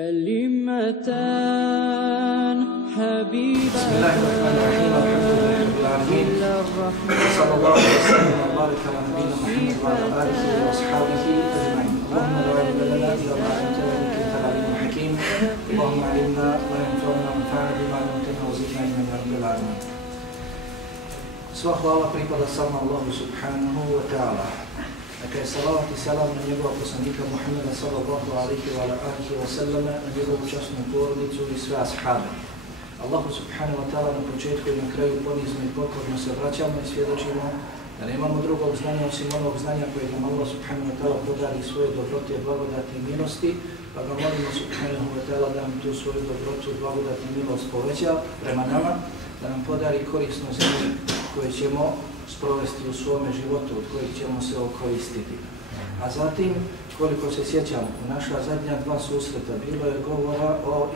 كلمتان حبيبتان بسم الله الرحمن الرحيم الحمد لله رب العالمين صلى الله وسلم وبارك على نبينا محمد وعلى آله وأصحابه أجمعين اللهم لا علم لنا إلا ما علمتنا إنك أنت العليم الحكيم اللهم علمنا ما ينفعنا وانفعنا بما علمتنا وزدنا علما يا رب العالمين. Sva hvala pripada samo Allahu subhanahu wa ta'ala. Neka je salavat i salam na njegova poslanika Muhammeda sallallahu alaihi wa alihi wa sallama, na njegovu časnu porodicu i sve ashabe. Allahu subhanahu wa ta'ala na početku i na kraju ponizno i pokorno se vraćamo i svjedočimo da nemamo drugog znanja osim onog znanja koje nam Allah subhanahu wa ta'ala podari svoje dobrote, blagodati i milosti, pa ga molimo subhanahu wa ta'ala da nam tu svoju dobrotu, blagodati i milost poveća prema nama, da nam podari korisno znanje koje ćemo sprovesti u svome životu, od kojih ćemo se okoristiti. A zatim, koliko se sjećam, u naša zadnja dva susreta bilo je govora o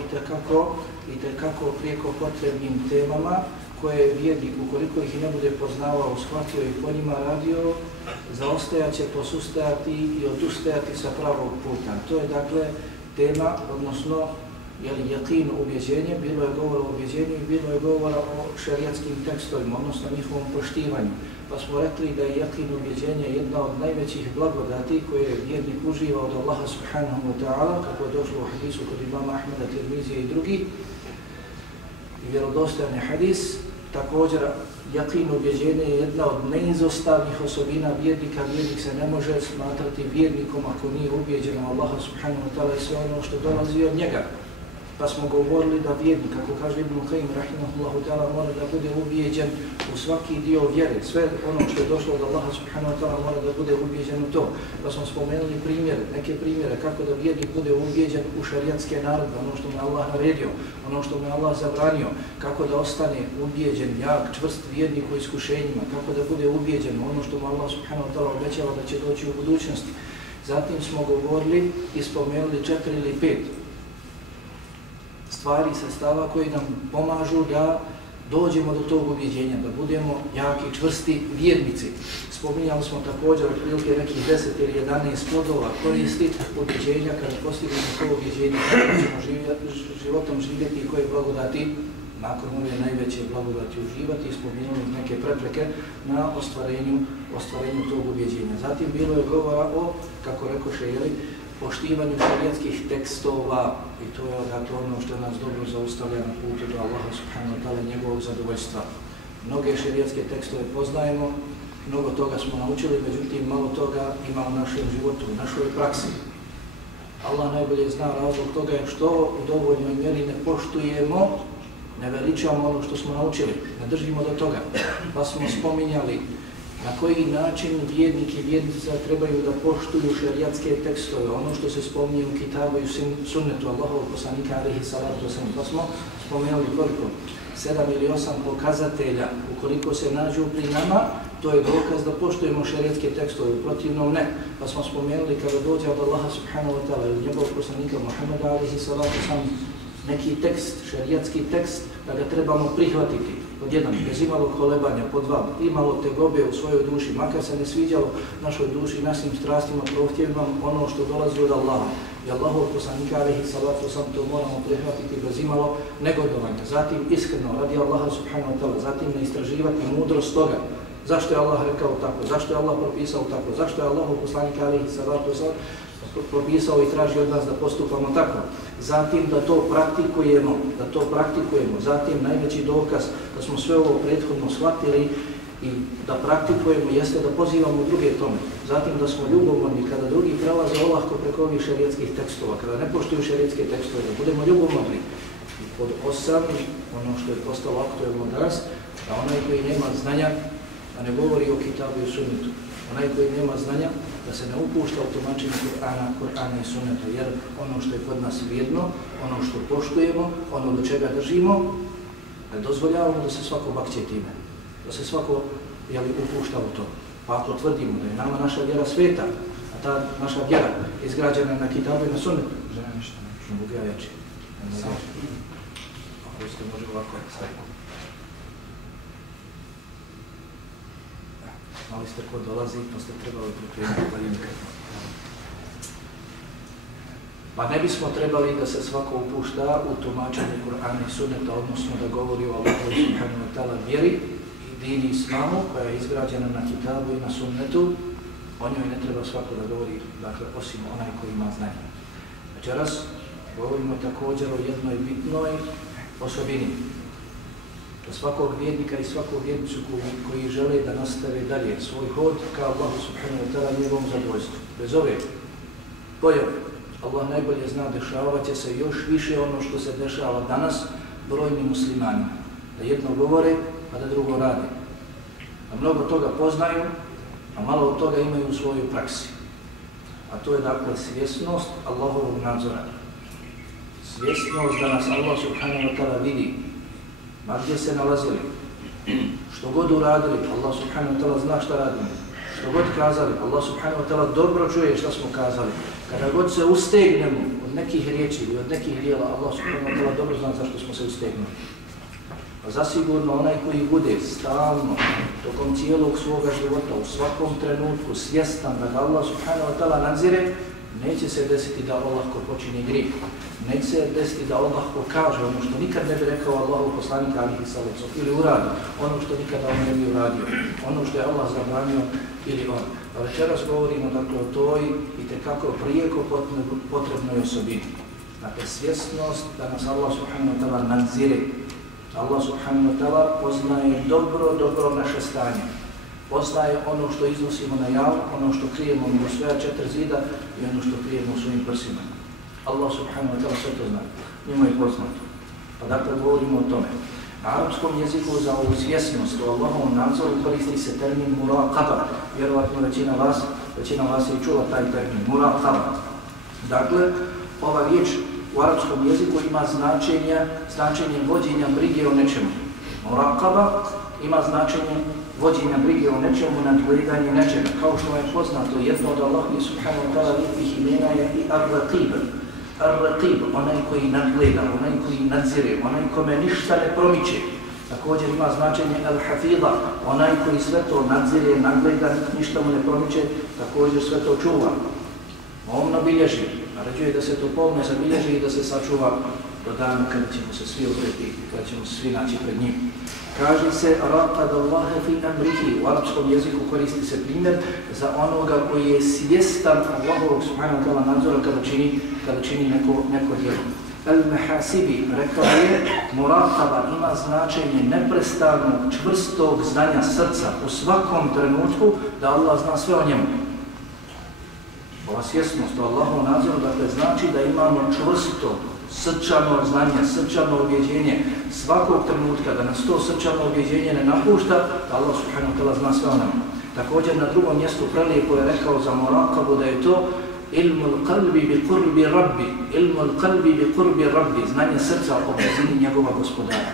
itekako prijeko potrebnim temama koje vjernik, ukoliko ih ne bude poznavao, shvatio i po njima radio, zaostajat će, posustajati i odustajati sa pravog puta. To je dakle tema, odnosno jaqin, ubjeđenje, bilo je govora o ubjeđenju i bilo je govora o šerijatskim tekstovima, odnosno njihovom poštivanju. Pa smo rekli da je jaqin, ubjeđenje, jedna od najvećih blagodati koje vjernik uživa od Allaha subhanahu wa ta'ala, kako je došlo u hadisu kod imama Ahmeda, Tirmizije i drugi, i vjerodostojan hadis. Također, jaqin, ubjeđenje je jedna od neizostavnih osobina vjernika. Vjernik se ne može smatrati vjernikom ako nije ubjeđen u Allaha subhanahu wa ta'ala i sve ono što dolazi od njega. Pa smo govorili da vjernik, kako kaže Ibn Qayyim rahimahullahu ta'ala, mora da bude ubijeđen u svaki dio vjere. Sve ono što je došlo od Allaha subhanahu wa ta'ala mora da bude ubijeđen u to. Pa smo spomenuli neke primjere kako da vjernik bude ubijeđen u šarijatske naredbe, ono što mu je Allah naredio, ono što mu je Allah zabranio, kako da ostane ubijeđen, jak, čvrst vjernik u iskušenjima, kako da bude ubijeđen ono što mu Allah subhanahu wa ta'ala obećava da će doći u budućnosti. Zatim smo govorili i spomenuli 4 ili 5 stvari, sredstava koji nam pomažu da dođemo do tog ubjeđenja, da budemo jaki, čvrsti vjernici. Spominjali smo također otprilike nekih 10 ili 11 plodova koristi ubjeđenja kada postignemo to ubjeđenje, kako ćemo životom živjeti i koje blagodati nakon ove najveće blagodati uživati i spominjali neke prepreke na ostvarenju tog ubjeđenja. Zatim bilo je govora o, kako rekoše, poštivanju šerijatskih tekstova i to je dakle ono što nas dobro zaustavlja na putu do Allaha subhanahu wa ta'ala njegovog zadovoljstva. Mnoge šerijatske tekstove poznajemo, mnogo toga smo naučili, međutim malo toga ima u našem životu, u našoj praksi. Allah najbolje zna razlog toga je što u dovoljnoj mjeri ne poštujemo, ne veličamo ono što smo naučili, ne držimo do toga. Pa smo spominjali na koji način vjernik i vjernica trebaju da poštuju šerijatske tekstove, ono što se spominje u kitabu i sunnetu Allahovog poslanika alejhi salatu vesselam. Pa smo spomenuli koliko? 7 ili 8 pokazatelja. Ukoliko se nađu pri nama, to je dokaz da poštujemo šerijatske tekstove, protivno ne. Pa smo spomenuli kada dođe od Allaha subhanahu wa ta'ala ili njegovog poslanika Muhammeda alejhi salatu vesselam neki tekst, šerijatski tekst, da ga trebamo prihvatiti. Pod jedan, bez imalo kolebanja, pod dva, imalo tegobe u svojoj duši, makar se ne sviđalo našoj duši, našim strastima, prohtjevima, ono što dolazi od Allaha. I Allahov poslanika alejhi salatu vesselam to moramo prihvatiti bez imalo negodovanja. Zatim iskreno, radi Allaha subhanahu wa ta'ala, zatim ne istraživati mudrost toga. Zašto je Allah rekao tako, zašto je Allah propisao tako, zašto je Allahov poslanik alejhi salatu vesselam propisao i traži od nas da postupamo tako. Zatim da to praktikujemo, zatim najveći dokaz da smo sve ovo prethodno shvatili i da praktikujemo jeste da pozivamo druge tome. Zatim da smo ljubomorni kada drugi prelaze olahko preko ovih šerijatskih tekstova, kada ne poštuju šerijatske tekstove, da budemo ljubomorni. I pod 8, ono što je postalo aktuelno danas, da onaj koji nema znanja, da ne govori o kitabu i sunnetu. Onaj koji nema znanja, da se ne upušta u tumačenje Kur'ana i sunneta, jer ono što je kod nas vrijedno, ono što poštujemo, ono do čega držimo, ne dozvoljavamo da se svako bakće time, da se svako upušta u to. Pa ako tvrdimo da je nama naša vjera sveta, a ta naša vjera izgrađena na kitabu i na sunnetu, žena ništa, ne mogu ja jači. Ako ste može ovako staviti. Ali ste ko dolazi, pa ste trebali pripremiti valjinka. Pa ne bismo trebali da se svako upušta u tumačenje Kur'ana i Sunneta, odnosno da govori o Allahu subhanahu wa ta'ala vjeri i dini islamu koja je izgrađena na kitabu i na sunnetu. O njoj ne treba svako da govori, dakle, osim onaj koji ima znanje. Večeras govorimo također o jednoj bitnoj osobini. Da svakog vjernika i svakog vjernicu koji žele da nastave dalje svoj hod ka Allahu subhanahu wa ta'ala njegovom zadovoljstvu. Bez ove pojave, Allah najbolje zna, dešavat će se još više ono što se dešava danas brojnim muslimanima. Da jedno govore, a da drugo rade. A mnogo toga poznaju, a malo od toga imaju u svojoj praksi. A to je dakle svjesnost Allahovog nadzora. Svjesnost da nas Allah subhanahu wa ta'ala vidi, ma gdje se nalazili, što god uradili, Allah subhanahu wa ta'ala zna šta radimo. Što god kazali, Allah subhanahu wa ta'ala dobro čuje šta smo kazali. Kada god se ustegnemo od nekih riječi ili od nekih dijela, Allah subhanahu wa ta'ala dobro zna zašto smo se ustegnuli. A zasigurno onaj koji bude stalno, tokom cijelog svoga života, u svakom trenutku svjestan da ga Allah subhanahu wa ta'ala nadzire, neće se desiti da olahko počini grijeh. Neće se desiti da olahko kaže ono što nikad ne bi rekao Allahu poslanika alihi sallam ili uradi ono što nikada on ne bi uradio, ono što je Allah zabranio ili on. A večeras govorimo dakle o toj i tekako prijeko potrebnoj osobini. Dakle, svjesnost da nas Allah subhanahu wa ta'ala nadzire. Allah subhanahu wa ta'ala poznaje dobro naše stanje. Poznaje ono što iznosimo na jav, ono što krijemo u svoja četiri zida i ono što krijemo u svojim prsima. Allah subhanahu wa ta'ala sve to zna. Njemu je poznato. Pa dakle govorimo o tome. Na arapskom jeziku za ovu svjesnost o Allahovom nadzoru koristi se termin muraqaba. Vjerovatno većina vas je čula taj termin muraqaba. Dakle, ova riječ u arapskom jeziku ima značenje vođenja brige o nečemu. Muraqaba ima značenje vođenja brige o nečemu, nadgledanje nečega. Kao što je poznato, jedno od Allaha subhanahu wa ta'ala lijepih imena je i Ar-Raqib. Ar-Raqib, onaj koji nadgleda, onaj koji nadzire, onaj kome ništa ne promiče. Također ima značenje Al-Hafidha, onaj koji sve to nadzire, nadgleda, ništa mu ne promiče, također sve to čuva. Pomno bilježi, naređuje da se to pomno zabilježi i da se sačuva do dana kada ćemo se svi obreti, kada ćemo se svi naći pred njim. Kaže se raqad Allahe fi amrihi, u arapskom jeziku koristi se primjer za onoga koji je svjestan Allahovog subhanahu wa ta'ala nadzora kada čini neko djelo. Al-Mahasibi rekao je, muraqaba ima značenje neprestanog, čvrstog znanja srca u svakom trenutku da Allah zna sve o njemu. Ova svjesnost o Allahovom nadzoru dakle znači da imamo čvrsto srčano znanje, srčano objeđenje svakog trenutka, da nas to srčano objeđenje ne napušta, da Allah subhanahu wa ta'ala zna sve o nama. Također na drugom mjestu prelijepo je rekao za muraqabu da je to ilmul qalbi bi qurbi rabbi, ilmul qalbi bi qurbi rabbi, znanje srca o blizini njegova gospodara.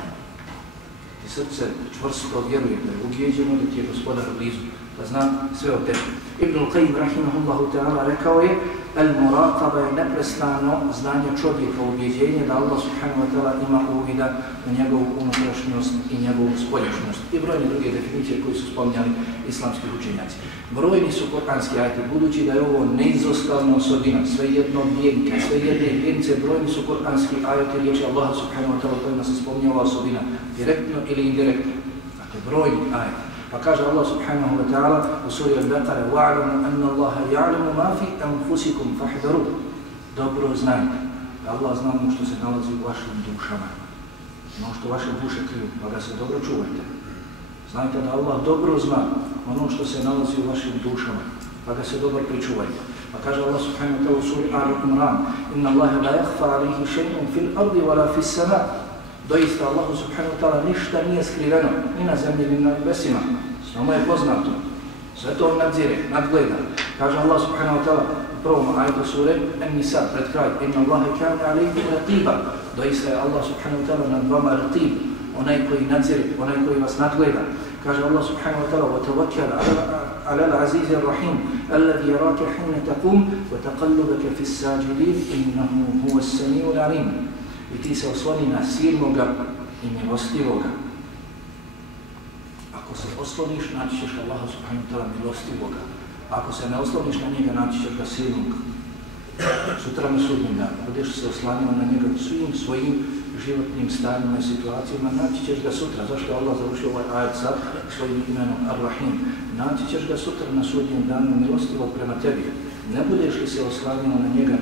I srce čvrsto vjeruje da je ubjeđeno da ti je gospodar blizu, da zna sve o tebi. Ibnul Qayyim rahimahullahu ta'ala rekao je al-muraqaba je neprestano znanje čovjeka, ubjeđenje da Allah subhanahu wa ta'ala ima uvida na njegovu unutrašnjost i njegovu spoljašnjost. I brojne druge definicije koje su spominjali islamski učenjaci. Brojni su kuranski ajeti, budući da je ovo neizostavna osobina, sve jednog vjernika, sve jedne vjernice, brojni su kuranski ajeti riječi Allaha subhanahu wa ta'ala kojima se spominja ova osobina, direktno ili indirektno. Dakle, brojni ajeti. Pa kaže Allah subhanahu wa ta'ala u suri Al-Baqara وَعْلَمُ أَنَّ اللَّهَ يَعْلَمُ مَا فِي أَنفُسِكُمْ فَحْذَرُوا. Dobro znajte da Allah zna ono što se nalazi u vašim dušama, ono što vaše duše kriju, pa ga se dobro čuvajte. Znajte da Allah dobro zna ono što se nalazi u vašim dušama, pa ga se dobro pričuvajte. Pa kaže Allah subhanahu wa ta'ala u suri Al-Imran إِنَّ اللَّهَ لَا يَخْفَى عَلَيْهِ شَيْءٌ فِي الْأَرْضِ وَلَا فِي السَّمَاءِ. Doista Allahu subhanahu wa ta'ala ništa nije skriveno, ni na zemlji, ni na nebesima. Samo je poznato. Sve to nadzire, nadgleda. Kaže Allah subhanahu wa ta'ala u prvom ajetu sure An-Nisa, pred kraj, Inna Allahe kane alejkum raqiba. Doista je Allah subhanahu wa ta'ala nad vama raqib, onaj koji nadzire, onaj koji vas nadgleda. Kaže Allah subhanahu wa ta'ala وَتَوَكَّلْ عَلَى الْعَزِيزِ الرَّحِيمِ الَّذِي يَرَاكَ حِينَ تَقُومُ وَتَقَلُّبَكَ فِي السَّاجِدِينَ إِنَّهُ هُوَ السَّمِيعُ الْعَلِيمُ. I ti se osloni na silnoga i milostivoga. Ako se osloniš, naći ćeš Allaha subhanahu wa ta'ala milostivoga. Ako se ne osloniš na njega, naći ćeš ga silnog. sutra na sudnjem danu, budeš se oslanjao na njega svim svojim životnim stanjima i situacijama, naći ćeš ga sutra. Zašto je Allah završio ovaj ajet sa svojim imenom Ar-Rahim? Naći ćeš ga sutra na sudnjem danu milostivo prema tebi. Ne budeš li se oslanjao na njega,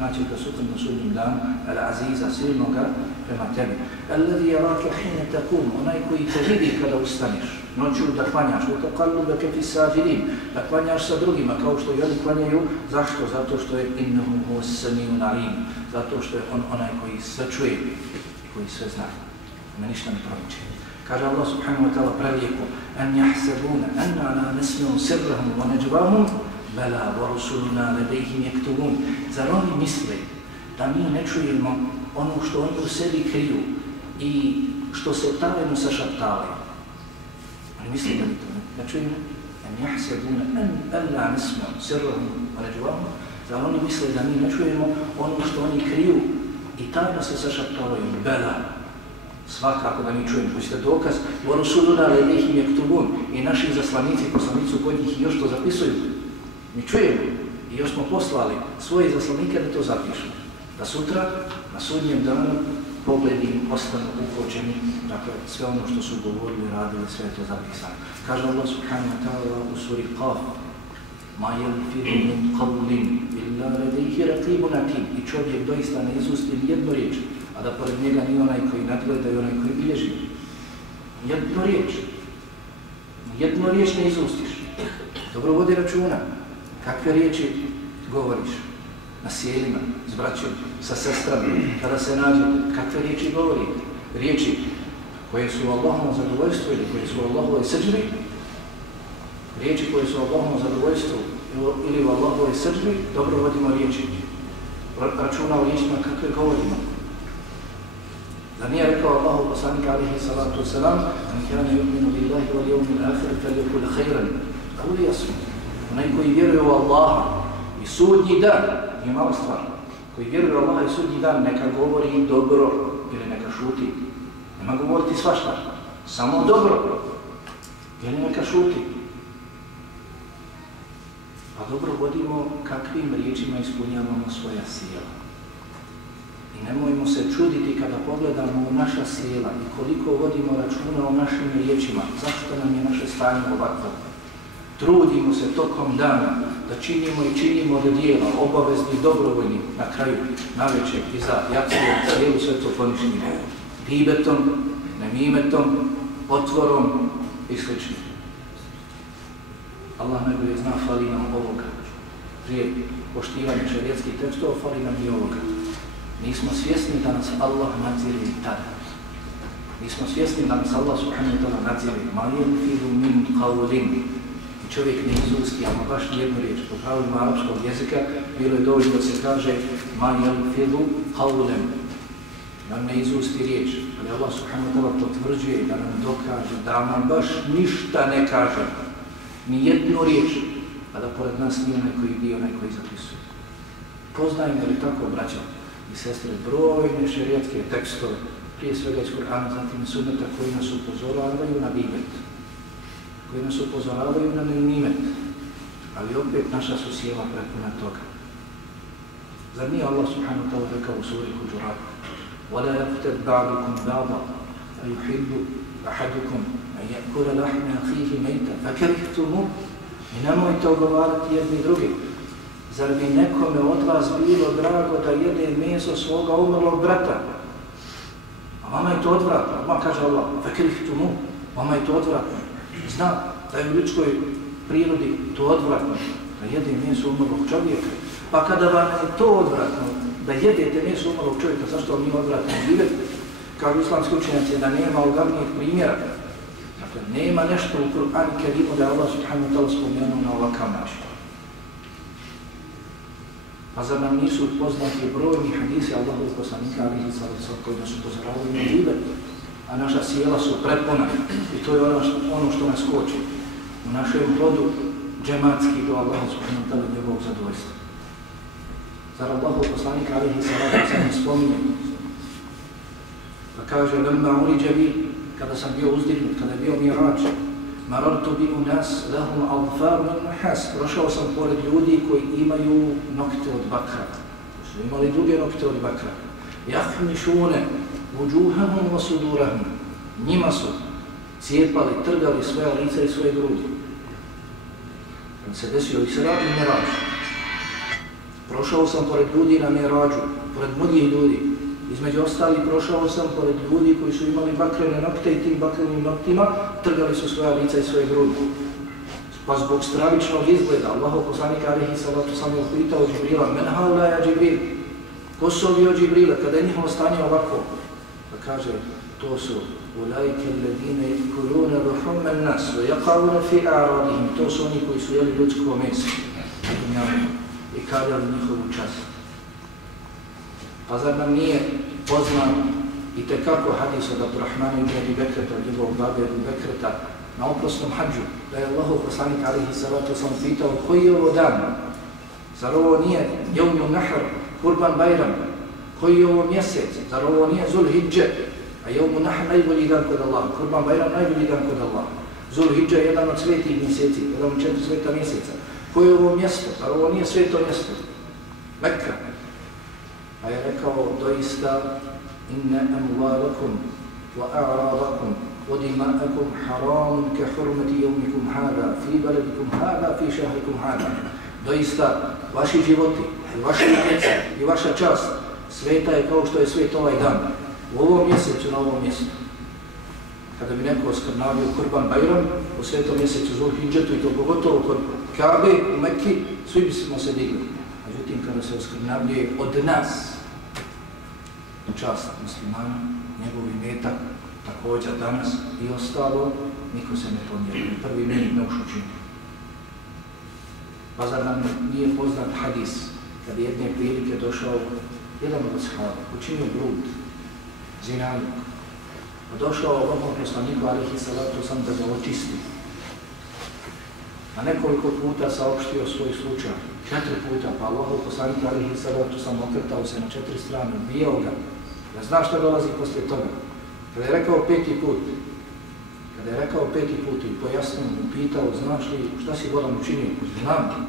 naći ga sutra na sudnjem danu Al-Aziza, silnoga prema tebi. Alladhi yaraka hina taqum, onaj koji te vidi kada ustaneš, noću da klanjaš, utaqallubaka fi sajidin, da klanjaš sa drugima kao što i oni klanjaju. Zašto? Zato što je innahu huwas samiun alim, zato što je on onaj koji sve čuje i koji sve zna. Ima ništa ne promiče. Kaže Allah subhanahu wa ta'ala prelijepo: an yahsabuna anna la nasma'u sirrahum wa najwahum bala wa rusuluna ladayhim yaktubun. Zar oni misle da mi ne čujemo ono što oni u sebi kriju i što se tajno sašaptavaju? Oni misle da mi to ne čujemo? An yahsabuna an la nasma'u sirrahum wa najwahum. Zar oni misle da mi ne čujemo ono što oni kriju i tajno se sašaptavaju? Bela, svakako da mi čujemo. Pustite dokaz: وَرُسُولُنَا لَدَيْهِمْ يَكْتُبُونَ. I naši zaslanici, poslanici kod njih još to zapisuju. Mi čujemo i još smo poslali svoje zaslanike da to zapišu. Da sutra, na sudnjem danu, pogledi ostanu ukočeni, dakle sve ono što su govorili, radili, sve je to zapisano. Kaže Allah subhanahu wa ta'ala u suri Qaf: ma yalfidu min qawlin illa ladayhi raqibun atid. I čovjek doista ne izusti jednu riječ, a da pored njega ni onaj koji nadgleda i onaj koji bilježi. Jednu riječ ne izustiš. Dobro vodi računa kakve riječi govoriš na sjelima, s braćom, sa sestrama, kada se nađe, kakve riječi govori. Riječi koje su Allahovom zadovoljstvu ili koje su Allahovoj srdžbi, riječi koje su Allahovom zadovoljstvu ili u Allahovoj srdžbi, dobro vodimo riječi. Računa o riječima kakve govorimo. Da nije rekao Allahu poslanik alejhi salatu vesselam: "Man kana yu'minu billahi wal yawmil akhir falyakul khayran aw liyasmut." Onaj koji vjeruje u Allaha i sudnji dan, nije mala stvar, koji vjeruje u Allaha i sudnji dan, neka govori dobro ili neka šuti. Nema govoriti svašta, samo dobro ili neka šuti. A dobro vodimo kakvim riječima ispunjavamo svoja sjela. I nemojmo se čuditi kada pogledamo u naša sjela i koliko vodimo računa o našim riječima. Zašto nam je naše stanje ovakvo? Trudimo se tokom dana da činimo od dijela, obavezni, dobrovoljni, na kraju, navečer, iza, cijelu sve to poništimo. Gibetom, nemimetom, otvorom i sl. Allah najbolje zna, fali nam ovoga. Prije poštivanja šerijetskih tekstova, fali nam i ovoga. Nismo svjesni da nas Allah nadzire i tada. Nismo svjesni da nas Allah subhanahu wa ta'ala nadzire. Ma yalfidu min qawlin. I čovjek ne izusti, ama baš nijednu riječ. Po pravilima arapskog jezika bilo je dovoljno da se kaže ma yalfidu qawlan. Da ne izusti riječ. Ali Allah subhanahu wa ta'ala potvrđuje da nam dokaže da nam baš ništa ne kaže. Nijednu riječ. A da pored nas nije onaj koji dio, onaj koji zapisuje. Poznajmo li tako, braća i sestre, brojne šerijatske tekstove, prije svega iz Kur'ana, zatim iz Sunneta, koji nas upozoravaju na gibet, koji nas upozoravaju na nemimet, ali opet naša su sjela prepuna toga. Zar nije Allah subhanahu wa ta'ala rekao u suri Huđurat: وَلَا يَقْتَدْ بَعْدُكُمْ بَعْضًا أَيُحِبُّ أَحَدُكُمْ أَنْ يَأْكُلَ لَحْمَ أَخِيهِ مَيْتًا فَكَرِهْتُمُوهُ. I nemojte ogovarati jedni drugi. Zar bi nekome od vas bilo drago da jede meso svoga umrlog brata? A vama je to odvratno. Vama kaže Allah: فَكَرِهْتُمُوهُ. Vama je to odvratno. Zna da je u ljudskoj prirodi to odvratno, da jede meso umrlog čovjeka. Pa kada vam je to odvratno, da jedete meso umrlog čovjeka, zašto vam nije odvratno živjeti? Kao islamski učenjaci da nema ogavnijih primjera. Dakle, nema nešto u Kur'anu Kerimu da je Allah subhanahu wa ta'ala spomenuo na ovakav način. Pa zar nam nisu poznati brojni hadisi Allahovog poslanika alejhi salatu vesselam koji nas upozoravaju na gibet, a naša sjela su prepuna i to je ono što nas koči u našem plodu džematski do Allaha subhanahu wa ta'ala njegovog zadovoljstva. Zar Allahov poslanik alejhi salatu vesselam spominje pa kaže: "Lemma urija bi", kada sam bio uzdignut, kada je bio mirađ, Marartu bi unas lahum adfar min nuhas. Prošao sam pored ljudi koji imaju nokte od bakra. Su imali duge nokte od bakra. Jahmišune vujuhahum wa sudurahum. Njima su cijepali, trgali svoja lica i svoje grudi. Kad se desio Isra i Mirađ. Prošao sam pored ljudi na Mirađu, pored mnogih ljudi. Između ostalih prošao sam pored ljudi koji su imali bakrene nokte i tim bakrenim noktima trgali su svoja lica i svoje grudi. Pa zbog stravičnog izgleda, Allahov poslanik alejhi salatu sam je upitao Džibrila, men haula ja Džibril, ko su ovi od Džibrila, kada je njihovo stanje ovako? Pa kaže, to su ulajke alladine yakuluna luhumma an-nas wa yaqauna fi a'radihim, to su oni koji su jeli ljudsko meso i kaljali njihovu čast. Pa zar nam nije poznat i tekako hadis od Abdurrahmana ibn Abi Bekreta, njegovog babe Abu Bekreta, na oprosnom hađu, da je Allahov poslanik alejhi salatu sam pitao koji je ovo dan? Zar ovo nije Jevmu Nahr, Kurban Bajram? Koji je ovo mjesec? Zar ovo nije Zul Hidže? A Jevmu Nahr najbolji dan kod Allah, Kurban Bajram najbolji dan kod Allah. Zul Hidže je jedan od svetih mjeseci, jedan od 4 sveta mjeseca. Koje je ovo mjesto? Zar ovo nije sveto mjesto? Mekka. Pa je rekao doista inna amwalakum wa a'radakum wa dima'akum haramun ka hurmati yawmikum hada fi baladikum hada fi shahrikum hada. Doista vaši životi, vaše djeca i vaša čast sveta je kao što je svet ovaj dan. U ovom mjesecu, na ovom mjestu. Kada bi neko oskrnavio Kurban Bajram u svetom mjesecu Zulhidžetu i to pogotovo kod Kabe u Mekki, svi bismo se digli. Međutim, kada se oskrnavljuje od nas, čast muslimana, njegov imetak, također danas i ostalo, niko se ne pomijeli. Prvi mi ne ušučini. Pa zar nam nije poznat hadis, kad jedne prilike došao jedan od ashaba, učinio blud, zinaluk, pa došao Allahov poslaniku alejhi salatu sam da ga očisti. A nekoliko puta saopštio svoj slučaj, 4 puta, pa Allahov poslanik alejhi salatu sam okretao se na 4 strane, bijao ga. Ja znam šta dolazi poslije toga. Kada je rekao 5. put, i pojasnio mu, pitao, znaš li šta si Bolan učinio? Znam.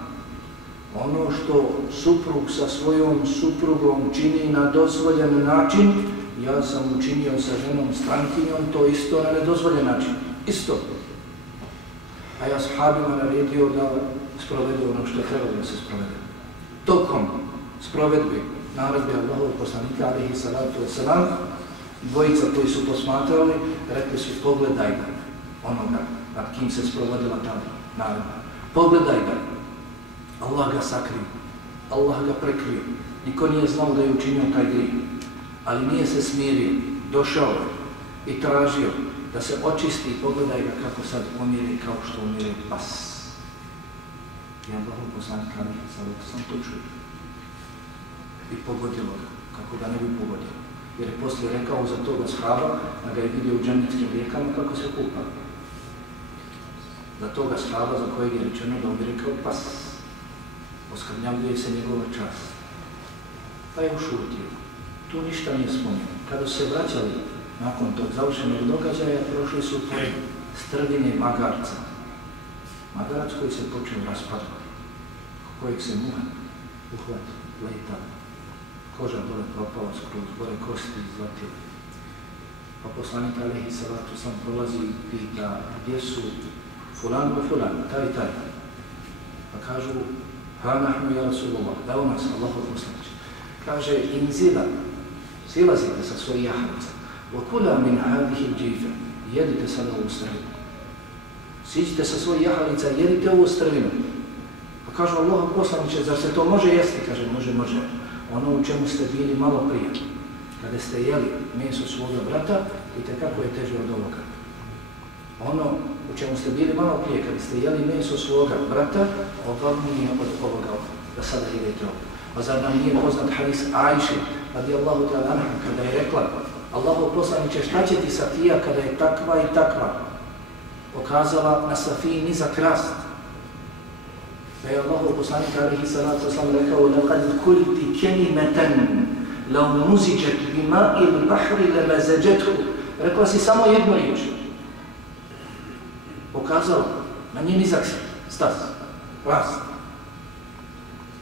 Ono što suprug sa svojom suprugom čini na dozvoljen način, ja sam učinio sa ženom strankinjom to isto na nedozvoljen način. Isto. A ja sahabima naredio da sprovedu ono što treba da se sprovede. Tokom sprovedbe naredbe Allahovog poslanika alejhi salatu vesselam, dvojica koji su posmatrali, rekli su pogledaj ga, onoga nad kim se sprovodila ta naredba. Pogledaj ga. Allah ga sakrio, Allah ga prekrio. Niko nije znao da je učinio taj grijeh, ali nije se smirio, došao i tražio da se očisti i pogledaj ga kako sad umire kao što umire pas. I Allahov poslanik alejhi salatu vesselam to čuo. I pogodilo ga, kako da ne bi pogodilo. Jer je poslije rekao za toga shaba, da ga je vidio u džennetskim rijekama kako se kupa. Za toga shaba za kojeg je rečeno da umire kao pas. Oskrnjavljuje se njegova čast. Pa je ušutio. Tu ništa nije spomenuo. Kada su se vraćali nakon tog završenog događaja, prošli su pored strvine magarca. Magarac koji se počeo raspadati, kojeg se muha uhvati, leta. Koža dole propala skroz, gore kosti izlatile. Pa poslanik alejhi salatu sam prolazi i pita gdje su fulan i fulan, taj i taj. Pa kažu, ha nahnu ja Rasulullah, evo nas, Allahov poslanik. Kaže, inzila, silazite sa svojih jahalica, wa kula min hadihi džife, jedite sad ovu strvinu. Siđite sa svojih jahalica, jedite ovu strvinu. Pa kažu, Allahov poslaniče, zar se to može jesti? Kaže, može. Ono u čemu ste bili malo prije, kada ste jeli meso svoga brata, vidite kako je teže od ovoga. Ono u čemu ste bili malo prije, kada ste jeli meso svoga brata, ogavnije od ovoga, da sada jedete ovo. Pa zar nam nije poznat hadis Ajše, radijallahu ta'ala anha, kada je rekla, Allahov poslaniče, šta će ti Safija kada je takva i takva? Pokazala na Safiji nizak rast. Pa je Allahov poslanik alejhi salatu vesselam rekao laqad kulti kalimatan law muzijet bima'il bahri lamazajathu. Rekla si samo jednu riječ. pokazala na njen nizak staz, rast.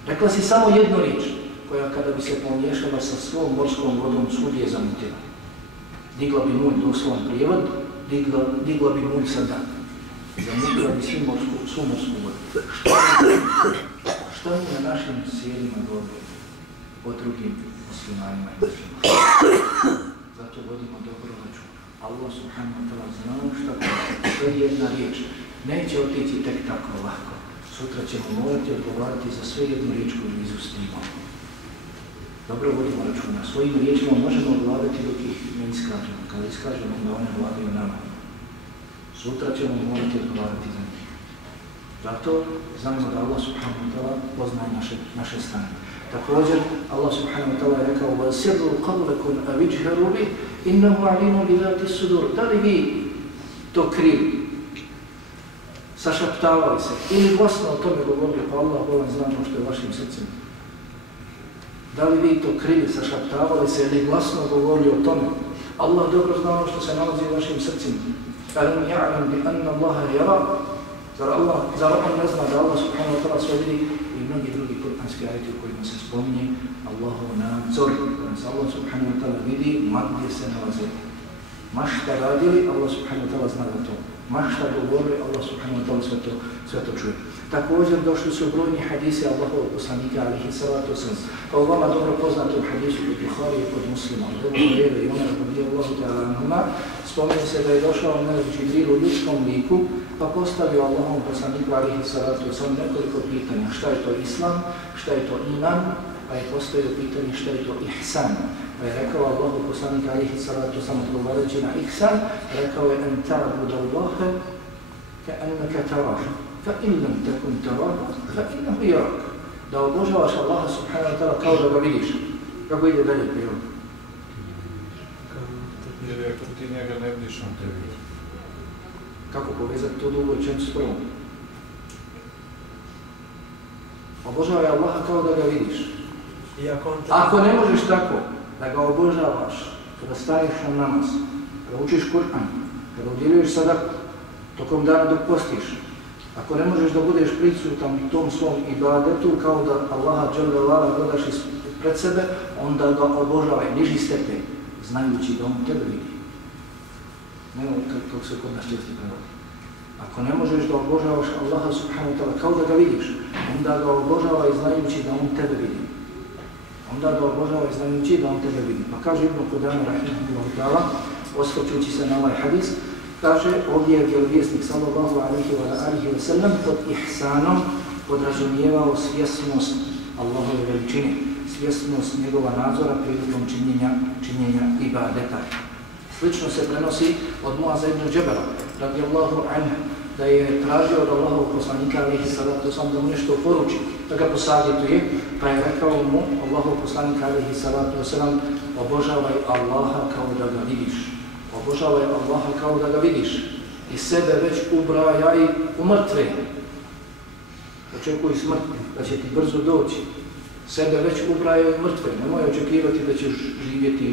Rekla si samo jednu riječ, koja kada bi se pomiješala sa svom morskom vodom svud je zamutila. Digla bi mulj, doslovan prijevod, digla bi mulj sa dan. Zamutila bi svu morsku vodu. Šta mi na našim sjelima govori o drugim muslimanima i muslimanima? Zato vodimo dobro račun. Allah subhanahu wa ta'ala znao šta to je jedna riječ. Neće otići tek tako lako. Sutra ćemo morati odgovarati za sve jednu riječ koju izustimo. Dobro vodimo računa. Svojim riječima možemo vladati dok ih ne iskažemo. Kada iskažemo, onda one vladaju nama. Sutra ćemo morati odgovarati za njih. Zato znamo da Allah subhanahu wa ta'ala poznaje naše stanje. Također, Allah subhanahu wa ta'ala je rekao وَسِرُّ قَوْلَكُمْ أَوِجْهَرُ بِهِ إِنَّهُ عَلِيمٌ بِذَاتِ الصُّدُورِ. Da li vi to krili? Sašaptavali se ili glasno o tome govorili, pa Allah volan zna što je vašim srcima. Da li vi to krili, sašaptavali se ili glasno govorili o tome? Allah dobro zna ono što se nalazi u vašim srcima. Alam ya'lam bi anna Allaha yara. Zar on ne zna da Allah subhanahu wa ta'ala sve vidi? I mnogi drugi kuranski ajeti u kojima se spominje Allahov nadzor. Allah subhanahu wa ta'ala vidi ma gdje se nalazi. Ma šta radili, Allah subhanahu wa ta'ala zna da to. Ma šta govorili, Allah subhanahu wa ta'ala sve to čuje. Također došli su brojni hadisi Allahovog poslanika alihi salatu wasalam. Kao vama dobro poznatom hadisu kod Buhari i kod Muslima, od Ebu Hurajre i Omera radijallahu ta'ala anhuma, spominje se da je došao Melek Džibril u ljudskom liku, pa postavio Allahovom poslaniku alihi salatu wasalam nekoliko pitanja. Šta je to islam, šta je to iman, pa je postavio pitanje šta je to ihsan. Pa je rekao Allahu poslanik alihi salatu wasalam odgovarajući na ihsan, rekao je en ta'budu Allaha ka'annaka tarahu. فَإِنْ لَمْ تَكُنْ تَرَاهُ فَإِنَّهُ يَرَاكَ. Da obožavaš Allaha subhanahu wa ta'ala kao da ga vidiš. Kako ide dalje prijevod? Jer ako ti njega ne vidiš, on te vidi. Kako povezati to drugo rečenicu s prvom? Obožavaj Allaha kao da ga vidiš. Ako ne možeš tako da ga obožavaš, kada staviš na namaz, kada učiš Kur'an, kada udjeljuješ sadaku, tokom dana dok postiš, ako ne možeš da budeš prisutan u tom svom ibadetu kao da Allaha dželle vala gledaš pred sebe, onda ga obožavaj, niži stepen, znajući da on tebe vidi. Nema kako se kod nas česti prevodi. Ako ne možeš da obožavaš Allaha subhanahu wa ta'ala kao da ga vidiš, onda ga obožavaj znajući da on tebe vidi. Onda ga obožavaj znajući da on tebe vidi. Pa kaže Ibn Qudama rahimahullahu ta'ala, osvrćući se na ovaj hadis, kaže, ovdje je vjerovjesnik sallallahu alaihi wa sallam pod ihsanom podrazumijevao svjesnost Allahove veličine, svjesnost njegova nadzora prilikom činjenja ibadeta. Slično se prenosi od Muaza ibn Džebela, radijallahu anhu, da je tražio od Allahovog poslanika alaihi salatu wasalam da mu nešto poruči, da ga posavjetuje, pa je rekao mu Allahov poslanika alaihi salatu wasalam, obožavaj Allaha kao da ga vidiš. Obožavaj Allaha kao da ga vidiš i sebe već ubrajaj u mrtve. Očekuj smrt, da će ti brzo doći. Sebe već ubrajaj u mrtve. Nemoj očekivati da ćeš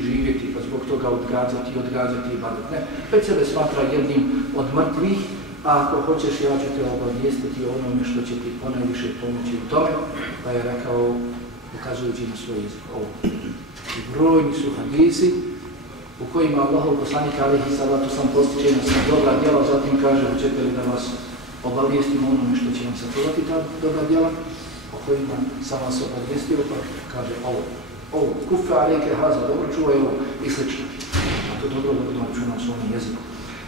živjeti, pa zbog toga odgađati i ibadet. Ne, već sebe smatra jednim od mrtvih, a ako hoćeš ja ću te obavijestiti o onome što će ti ponajviše pomoći u tome, pa je rekao, ukazujući na svoj jezik ovo. I brojni su hadisi u kojima Allahov poslanik alejhi salatu vesselam postiče na sve dobra djela, zatim kaže, hoćete li da vas obavijestimo onome što će vam sačuvati ta dobra djela, o kojima sam vas obavijestio, pa kaže ovo, kufa alejke haza, dobro čuvaj ovo i slično. A to dobro da budemo čuti na svom jeziku.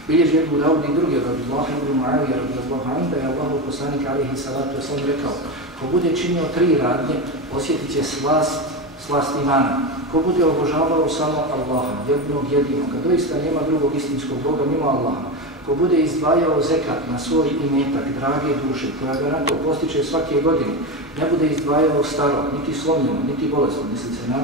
Bilježi Ebu Daud i drugi od Abdullah ibn Muavija radijallahu anhu da je Allahov poslanik alejhi salatu vesselam rekao, ko bude činio 3 radnje, osjetit će slast imana. Ko bude obožavao samo Allaha, jednog jedinog, a doista nema drugog istinskog Boga mimo Allaha. Ko bude izdvajao zekat na svoj imetak, drage duše, koja ga na to postiče svake godine, ne bude izdvajao staro, niti slomljeno, niti bolesno, misli se na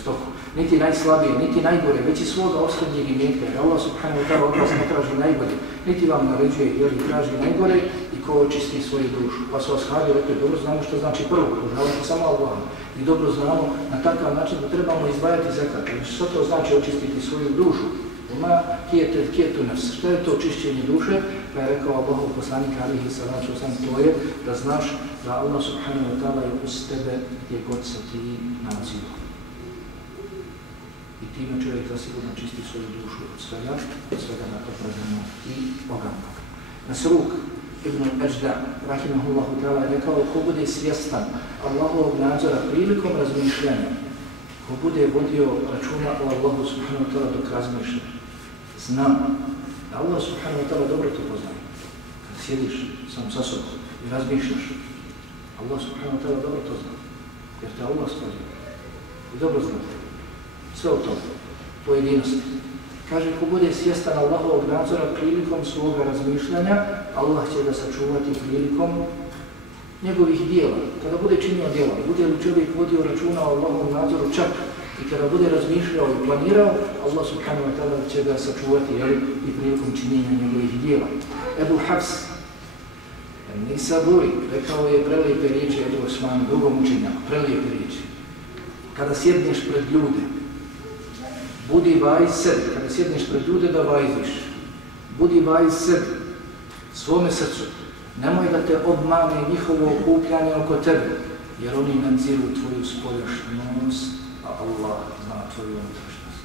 stoku, niti najslabije, niti najgore, već i svoga osrednjeg imetka, jer Allah subhanahu wa ta'ala od vas ne traži najbolje, niti vam naređuje, jer traži najgore i ko očisti svoju dušu. Pa su ashabi rekli, dobro znamo što znači prvo, obožavati samo Allaha. I dobro znamo na takav način da trebamo izdvajati zekat. Što to znači očistiti svoju dušu? Ma hiya tazkiyatu nafs. Šta je to čišćenje duše? Pa je rekao Allahov poslanik alihi salatu wasalam, to je da znaš da Allah subhanahu wa ta'ala je uz tebe gdje god se ti nalazio. I time čovjek zasigurno čisti svoju dušu od svega napravljeno i ogavnog. Masruk ibn al-Ajda, rahimahullahu ta'ala, je rekao, ko bude svjestan Allahovog nadzora prilikom razmišljanja, ko bude vodio računa o Allahu subhanahu wa ta'ala dok razmišlja, znam da Allah subhanahu wa ta'ala dobro to poznaje. Kad sjediš sam sa sobom i razmišljaš, Allah subhanahu wa ta'ala dobro to zna, jer te Allah stvorio i dobro zna sve o tome, pojedinosti. Kaže, ko bude svjestan Allahovog nadzora prilikom svoga razmišljanja, Allah će ga sačuvati prilikom njegovih dijela. Kada bude činio dijela, bude li čovjek vodio računa o Allahovom nadzoru čak i kada bude razmišljao i planirao, Allah subhanahu wa ta'ala će ga sačuvati i prilikom činjenja njegovih dijela. Ebu Hafs Nisaburi rekao je prelijepe riječi Ebu Osman, drugom učenjaku, prelijepe riječi. Kada sjedneš pred ljude, budi vajz sebi, kada sjedneš pred ljude da vajziš, budi vajz sebi, svome srcu, nemoj da te obmane njihovo okupljanje oko tebe, jer oni nadziru tvoju spoljašnjost, a Allah zna tvoju unutrašnjost.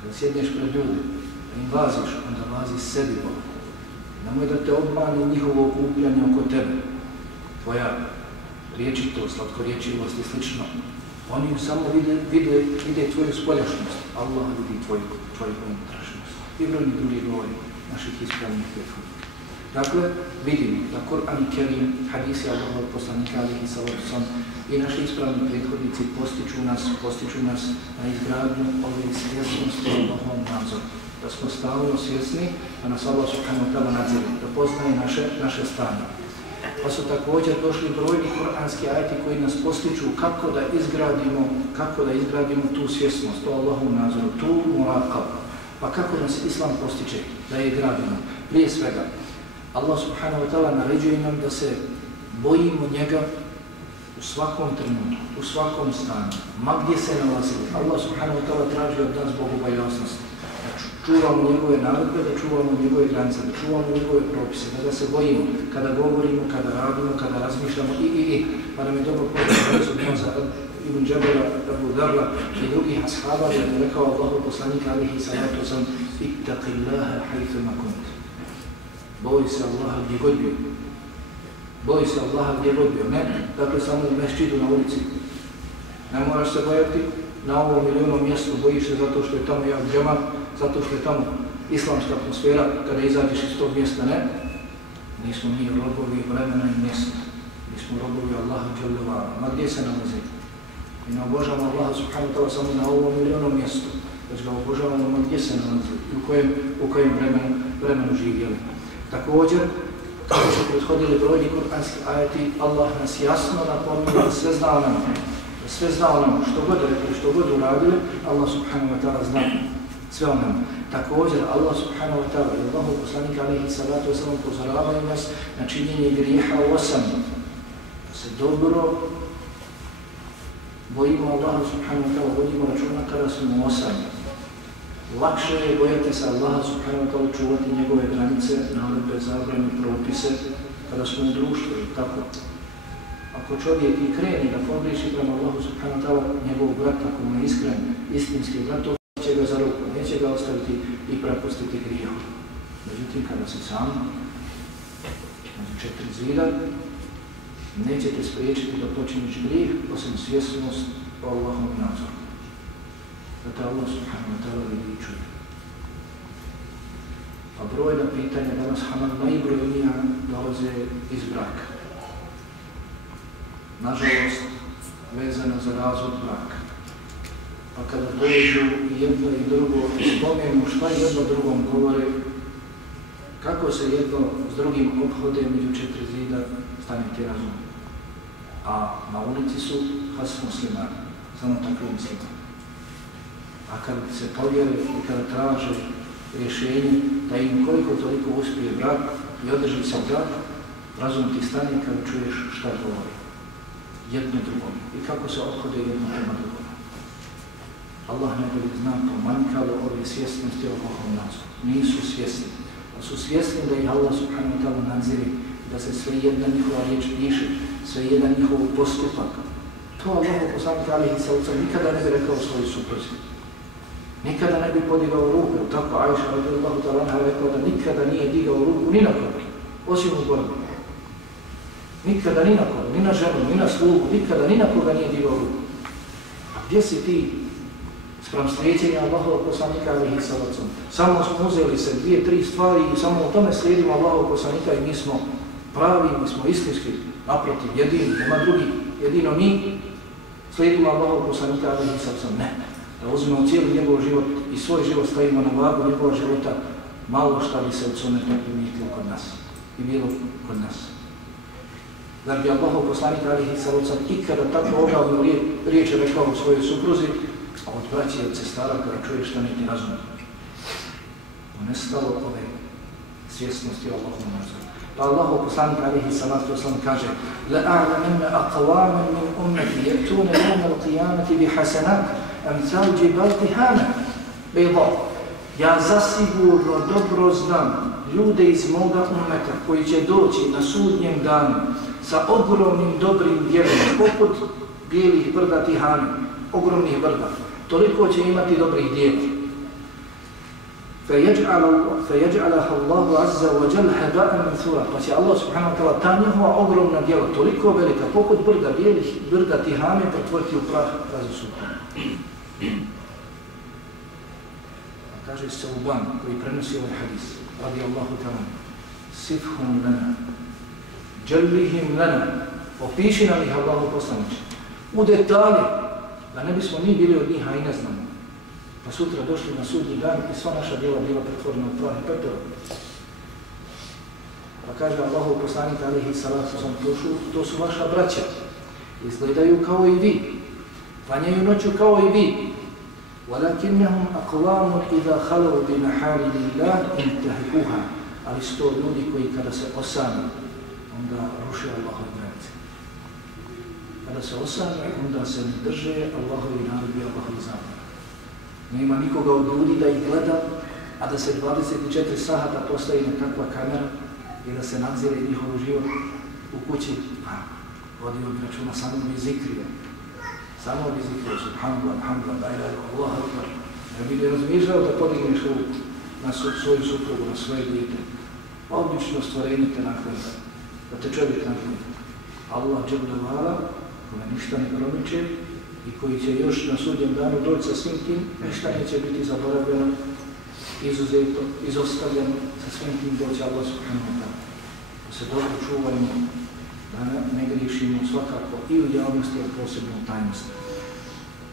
Kada sjedneš pred ljude, da im vaziš, onda vazi sebi Bog. Nemoj da te obmane njihovo okupljanje oko tebe, tvoja riječitost, slatkorječivost i slično. Oni samo vide tvoju spoljašnjost, Allah vidi tvoju unutrašnjost. I brojni drugi govori naših ispravnih prethodnika. Dakle, vidimo da Kur'an i Kerim, hadisi Allahovog poslanika alihi salatu wasalam i naši ispravni prethodnici postiču nas na izgradnju ove svjesnosti Allahovom nadzoru. Da smo stalno svjesni da nas Allah subhanahu wa ta'ala nadzire, da poznaje naše stanje. Pa su također došli brojni kuranski ajeti koji nas postiču kako da izgradimo tu svjesnost, to Allahovom nadzoru, tu muraqabu. Pa kako nas Islam postiče da je gradimo? Prije svega, Allah subhanahu wa ta'ala naređuje nam da se bojimo njega u svakom trenutku, u svakom stanju, ma gdje se nalazili. Allah subhanahu wa ta'ala traži od nas bogobojaznost, da čuvamo njegove naredbe, da čuvamo njegove granice, da čuvamo njegove propise, da se bojimo kada govorimo, kada radimo, kada razmišljamo i. Pa nam je dobro poznat od Muaza ibn Džabela, Abu Darla i drugih ashaba, da je rekao Allahu poslanika alihi salatu wasalam, ittaqillaha haythuma kunt. Boj se Allaha gdje god bio. Boj se Allaha gdje god bio. Ne, dakle samo u mešćidu na ulici. Ne moraš se bojati na ovom ili onom mjestu, bojiš se zato što je tamo jak džemat, zato što je tamo islamska atmosfera, kada izađeš iz tog mjesta, ne. Nismo mi robovi vremena i mjesta. Mi smo robovi Allaha dželjavala. Ma gdje se nalazi? Mi ne obožavamo Allaha subhanahu wa ta'ala samo na ovom ili onom mjestu, već ga obožavamo ma gdje se nalazi i u kojem vremenu živjeli. Također, kako su prethodili brojni kuranski ajeti, Allah nas jasno napominje da sve zna o nama. Da sve zna o nama, što god rekli, što god uradili, Allah subhanahu wa ta'ala zna sve o nama. Također, Allah subhanahu wa ta'ala i Allahov poslanik alihi salatu wasalam upozoravaju nas na činjenje grijeha u osami. Da se dobro bojimo Allaha subhanahu wa ta'ala, vodimo računa kada smo u osami. Lakše je bojati se Allaha subhanahu wa ta'ala, čuvati njegove granice, naredbe, zabrane, propise, kada smo u društvu i tako. Ako čovjek i kreni da pogriješi prema Allahu subhanahu wa ta'ala, njegov brat, ako mu je iskren, istinski brat, to će ga za ruku, neće ga ostaviti i prepustiti grijehu. Međutim, kada si sam, među 4 zida, neće te spriječiti da počiniš grijeh, osim svjesnost o Allahovom nadzoru. Da te Allah subhanahu wa ta'ala vidi i čuje. A brojna pitanja danas najbrojnija dolaze iz braka. Nažalost, vezana za razvod braka. Pa kada dođu jedno i drugo, spomenu šta jedno drugom govore, kako se jedno s drugim ophode među 4 zida, stanete razum. A na ulici su has muslimani, samo takvi muslimani. A kad se povjere i kada traže rješenje da im koliko toliko uspije brak i održi se brak, razum ti stane kada čuješ šta govori jedno drugom i kako se ophode jedno prema drugom. Allah najbolje zna pomanjkalo ove svjesnosti o Allahovom nadzoru. Nisu svjesni. Da su svjesni da ih Allah subhanahu wa ta'ala nadzire, da se sve jedna njihova riječ piše, sve jedan njihov postupak. To Allahov poslanik alejhi sallam nikada ne bi rekao svojoj supruzi. Nikada ne bi podigao ruku, tako Ajša radijallahu ta'ala anha rekla da nikada nije digao ruku ni na koga, osim u borbi. Nikada ni na koga, ni na ženu, ni na slugu, nikada ni na koga nije digao ruku. A gdje si ti sprem slijedjenja Allahovog poslanika alejhi sallam? Samo smo uzeli se 2-3 stvari i samo u tome slijedimo Allahovog poslanika i mi smo pravi, mi smo istinski, naprotiv, jedini, nema drugi, jedino mi slijedimo Allahovog poslanika alejhi sallam. Ne. Da uzmemo cijeli njegov život i svoj život stavimo na vagu njegova života, malo šta bi se od sunneta primijetilo kod nas i bilo kod nas. Zar bi Allahov poslanik alejhi sallam ikada tako ogavnu riječ rekao svojoj supruzi, a od braći i od sestara kada čuješ šta niti razumije. Nestalo ove svjesnosti Allahovom nadzoru. Pa Allahov poslanik alejhi sallam kaže: لَأَعْلَمَنَّ أَقْوَامًا مِنْ أُمَّتِي يَأْتُونَ يَوْمَ الْقِيَامَةِ بِحَسَنَاتٍ أَمْثَالِ جِبَالِ تِهَامَةٍ بَيْضَاءَ. Ja zasigurno dobro znam ljude iz moga ummeta koji će doći na sudnjem danu sa ogromnim dobrim djelima, poput bijelih brda Tihame, ogromnih brda. Toliko će imati dobrih djela. فَيَجْعَلَهَا اللَّهُ عَزَّ وَجَلْ هَبَاءً مَنْثُورًا. Pa će Allah subhanahu wa ta'ala ta njihova ogromna djela, toliko velika, poput brda, bijelih brda Tihame, pretvoriti u prah razosupno. Kaže Sauban koji prenosi ovaj hadis, radijallahu ta'ala: Sifhum lana, džellihim lana, opiši nam ih Allahu poslaniče, u detalje, da ne bismo mi bili od njih, a i ne znamo. Pa sutra došli na sudnji dan i sva naša djela bila pretvorena u prah i pepeo. Pa kaže Allahu poslanik alejhi sallam: to su vaša braća, izgledaju kao i vi, klanjaju noću kao i vi. وَلَكِنَّهُمْ أَقْوَامٌ إِذَا خَلَوْا بِمَحَارِمِ اللَّهِ انْتَهِكُوهَا. Ali su to ljudi koji kada se osame, onda ruše Allahove granice. Kada se osame, onda se ne drže Allahovi naredbi, Allahovi zakona. Nema nikoga od ljudi da ih gleda, a da se 24 sata postavi nekakva kamera i da se nadzire njihov život u kući. Vodio bi računa samo bi zikrije. Samo bi zikrije, subhanallah, alhamdulillah, la ilaha illallah, akbar. Ne bi li razmišljao da podigneš na svoju suprugu, na svoje dijete. Odlično stvorenje te nakleda, da te čovjek nakleda. Allah dželjavala, kome ništa ne promiče i koji će još na sudnjem danu doći sa svim tim, ništa neće biti zaboravljeno, izuzeto, izostavljeno, sa svim tim doći Allah subhanahu wa ta'ala. Da se dobro čuvajmo, da ne griješimo svakako i u javnosti, a posebno u tajnosti.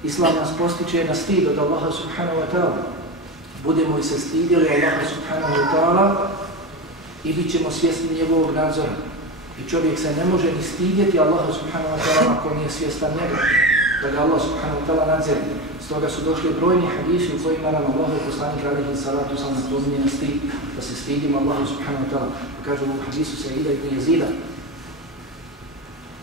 Islam nas postiče na stid od Allaha subhanahu wa ta'ala. Budemo li se stidjeli Allaha subhanahu wa ta'ala i bit ćemo svjesni njegovog nadzora. I čovjek se ne može ni stidjeti Allaha subhanahu wa ta'ala ako nije svjestan njega, da ga Allah subhanahu wa ta'ala nadzire. Stoga su došli brojni hadisi u kojima nam Allahov poslanik alejhi salatu sallam napominje na stid, da se stidimo Allaha subhanahu wa ta'ala. Kažu u hadisu Sa'ida ibn Yazida: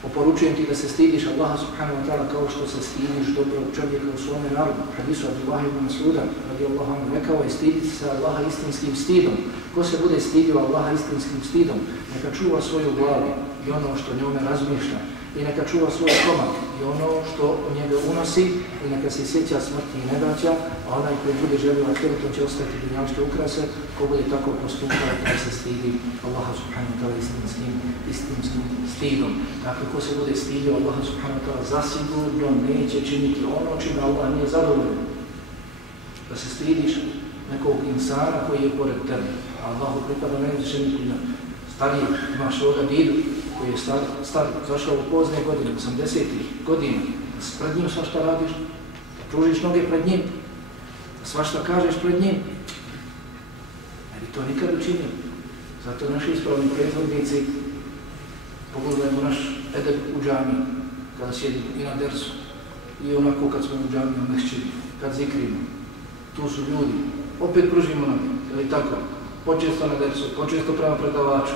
oporučujem ti da se stidiš Allaha subhanahu wa ta'ala kao što se stidiš dobrog čovjeka u svome narodu. Hadisu Abdullah ibn Mas'uda radijallahu anhu rekao je: stiditi se Allaha istinskim stidom. Ko se bude stidio Allaha istinskim stidom, neka čuva svoju glavu i ono što njome razmišlja, i neka čuva svoj stomak i ono što u njega unosi, i neka se sjeća smrti i nedaća, a onaj koji bude želio ahiretom će ostati dunjavske ukrase. Ko bude tako postupao, da se stidi Allaha subhanahu wa ta'ala istinskim stidom. Dakle, ko se bude stidio Allaha subhanahu wa ta'ala, zasigurno neće činiti ono čime Allah nije zadovoljan. Da se stidiš nekog insana koji je pored tebe. Allahu pripada najuzvišeniji koji stariji, imaš ovoga didu koji je star, zašao u pozne godine, 80-ih godina, da se pred njim svašta radiš, da pružiš noge pred njim, da svašta kažeš pred njim. Ne bi to nikad učinio. Zato naši ispravni prethodnici, pogledajmo naš edeb u džamiji, kada sjedimo i na dersu, i onako kad smo u džamiji u mešćini, kad zikrimo. Tu su ljudi, opet pružimo noge, ili tako, počesto na dersu, počesto prema predavaču.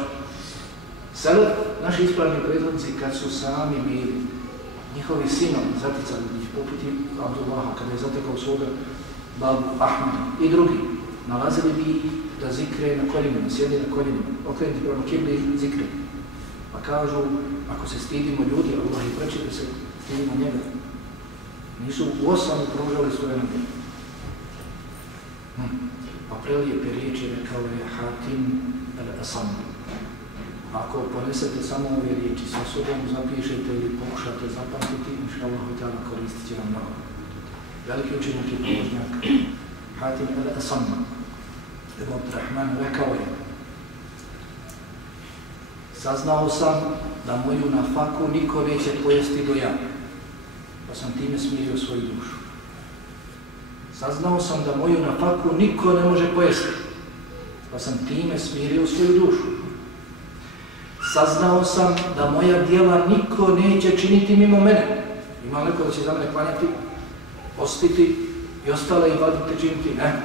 Selef, naši ispravni prethodnici, kad su sami bili njihovi sinovi zaticali ih, poput Abdullaha, kada je zatekao svoga babu Ahmeda i drugi, nalazili bi ih da zikre na koljenima, sjede na koljenima, okrenuti prema kibli i zikre. Pa kažu, ako se stidimo ljudi, Allah i preći da se stidimo njega. Nisu u osnovu pružali svoje noge. Pa prelijepe riječi rekao je Hatim al-Asam. Ako ponesete samo ove riječi sa sobom, zapišete ili pokušate zapamtiti, inšallah koristit će vam mnogo. Veliki učenjak i pobožnjak Hatim al-Asam Ibn Abdurrahman rekao je: saznao sam da moju nafaku niko neće pojesti do ja, pa sam time smirio svoju dušu. Saznao sam da moju nafaku niko ne može pojesti, pa sam time smirio svoju dušu. Saznao sam da moja djela niko neće činiti mimo mene. Ima neko da će za mene klanjati, postiti i ostale ibadete činiti? Ne.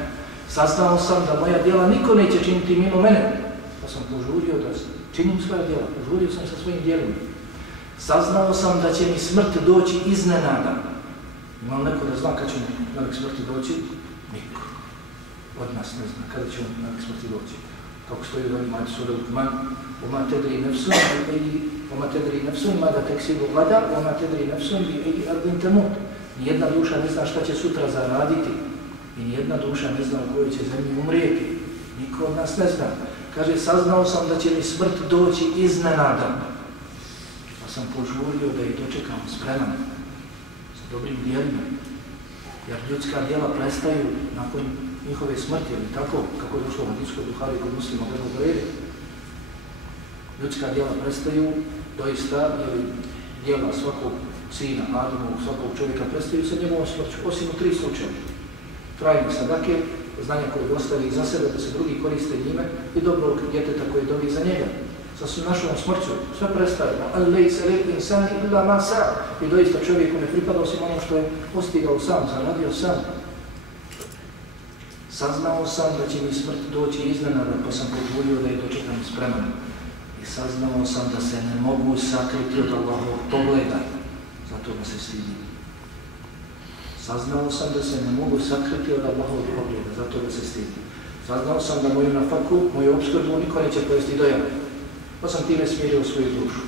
Saznao sam da moja djela niko neće činiti mimo mene, pa sam požurio da činim svoja djela, požurio sam sa svojim djelima. Saznao sam da će mi smrt doći iznenada. Imam neko da zna kada će mi melek smrti doći? Niko. Od nas ne zna kada će mi melek smrti doći. Kako stoji u ovim ajti sura Lukman, وَمَا تَدْرِي نَفْسٌ مَاذَا تَكْسِبُ غَدًا وَمَا تَدْرِي نَفْسٌ بِأَيِّ أَرْضٍ تَمُوتُ. Nijedna duša ne zna šta će sutra zaraditi i nijedna duša ne zna u kojoj će zemlji umrijeti. Niko od nas ne zna. Kaže, saznao sam da će mi smrt doći iznenada, pa sam požurio da ih dočekam spreman, sa dobrim djelima, jer ljudska djela prestaju nakon njihove smrti, ali tako, kako je došlo u hadijskoj Buhari kod Muslima Abu Hurajre. Ljudska djela prestaju, doista, jer djela svakog sina, Adamovog, svakog čovjeka prestaju sa njegovom smrću, osim u 3 slučaja. Trajne sadake, znanja koje ostavi za sebe, da se drugi koriste njime, i dobrog djeteta koje dobi za njega. Sa našom smrću sve prestaje. Ali lejse lepin san illa ma sa. I doista čovjeku ne pripada osim ono što je postigao sam, zaradio sam. Saznao sam da će mi smrt doći iznenada, pa sam požurio da je dočekam spreman. I saznao sam da se ne mogu sakriti od Allahovog pogleda, zato da se stidim. Saznao sam da se ne mogu sakriti od Allahovog pogleda, zato da se stidim. Saznao sam da moju nafaku, moju opskrbu niko neće pojesti do ja, pa sam time smirio svoju dušu.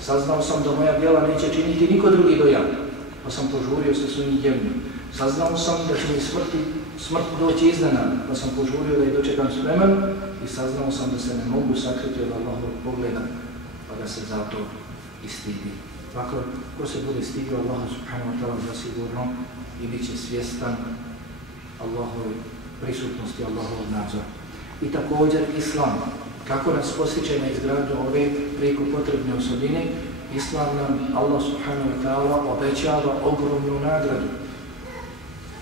Saznao sam da moja djela neće činiti niko drugi do ja, pa sam požurio sa svojim djelima. Saznao sam da će mi smrt doći iznenada, pa sam požurio da ih dočekam spreman i saznao sam da se ne mogu sakriti od Allahovog pogleda, pa da se zato i stidi. Dakle, ko se bude stidio Allaha subhanahu wa ta'ala zasigurno i bit će svjestan Allahove prisutnosti, Allahovog nadzora. I također Islam, kako nas postiče na izgradnju ove prijeko potrebne osobine, Islam nam Allah subhanahu wa ta'ala obećava ogromnu nagradu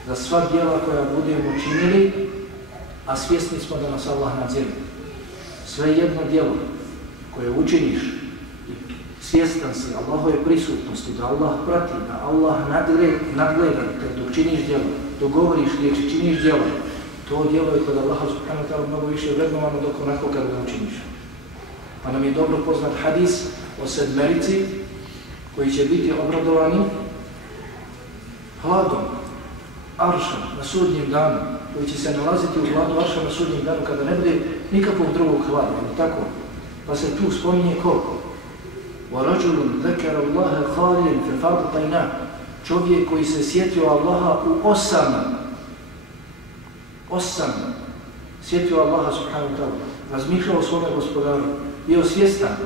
za sva djela koja budemo činili, a svjesni smo da nas Allah nadzire. Sve jedno djelo koje učiniš i svjestan si Allahove prisutnosti, da Allah prati, da Allah nadgleda te dok činiš djelo, dok govoriš riječi, činiš djelo, to djelo je kod Allaha subhanahu wa ta'ala mnogo više vrednovano dok onako kada ga učiniš. Pa nam je dobro poznat hadis o 7 koji će biti obradovani hladom Arša na sudnjem danu, koji će se nalaziti u hladu Arša na sudnjem danu kada ne bude nikakvog drugog hlada, ali tako. Pa se tu spominje ko? وَرَجُلٌ ذَكَرَ اللَّهَ خَالِيًا فَفَاضَتْ عَيْنَاهُ. Čovjek koji se sjetio Allaha u 8. Sjetio Allaha subhanahu wa ta'ala, razmišljao o svome gospodaru, bio svjestan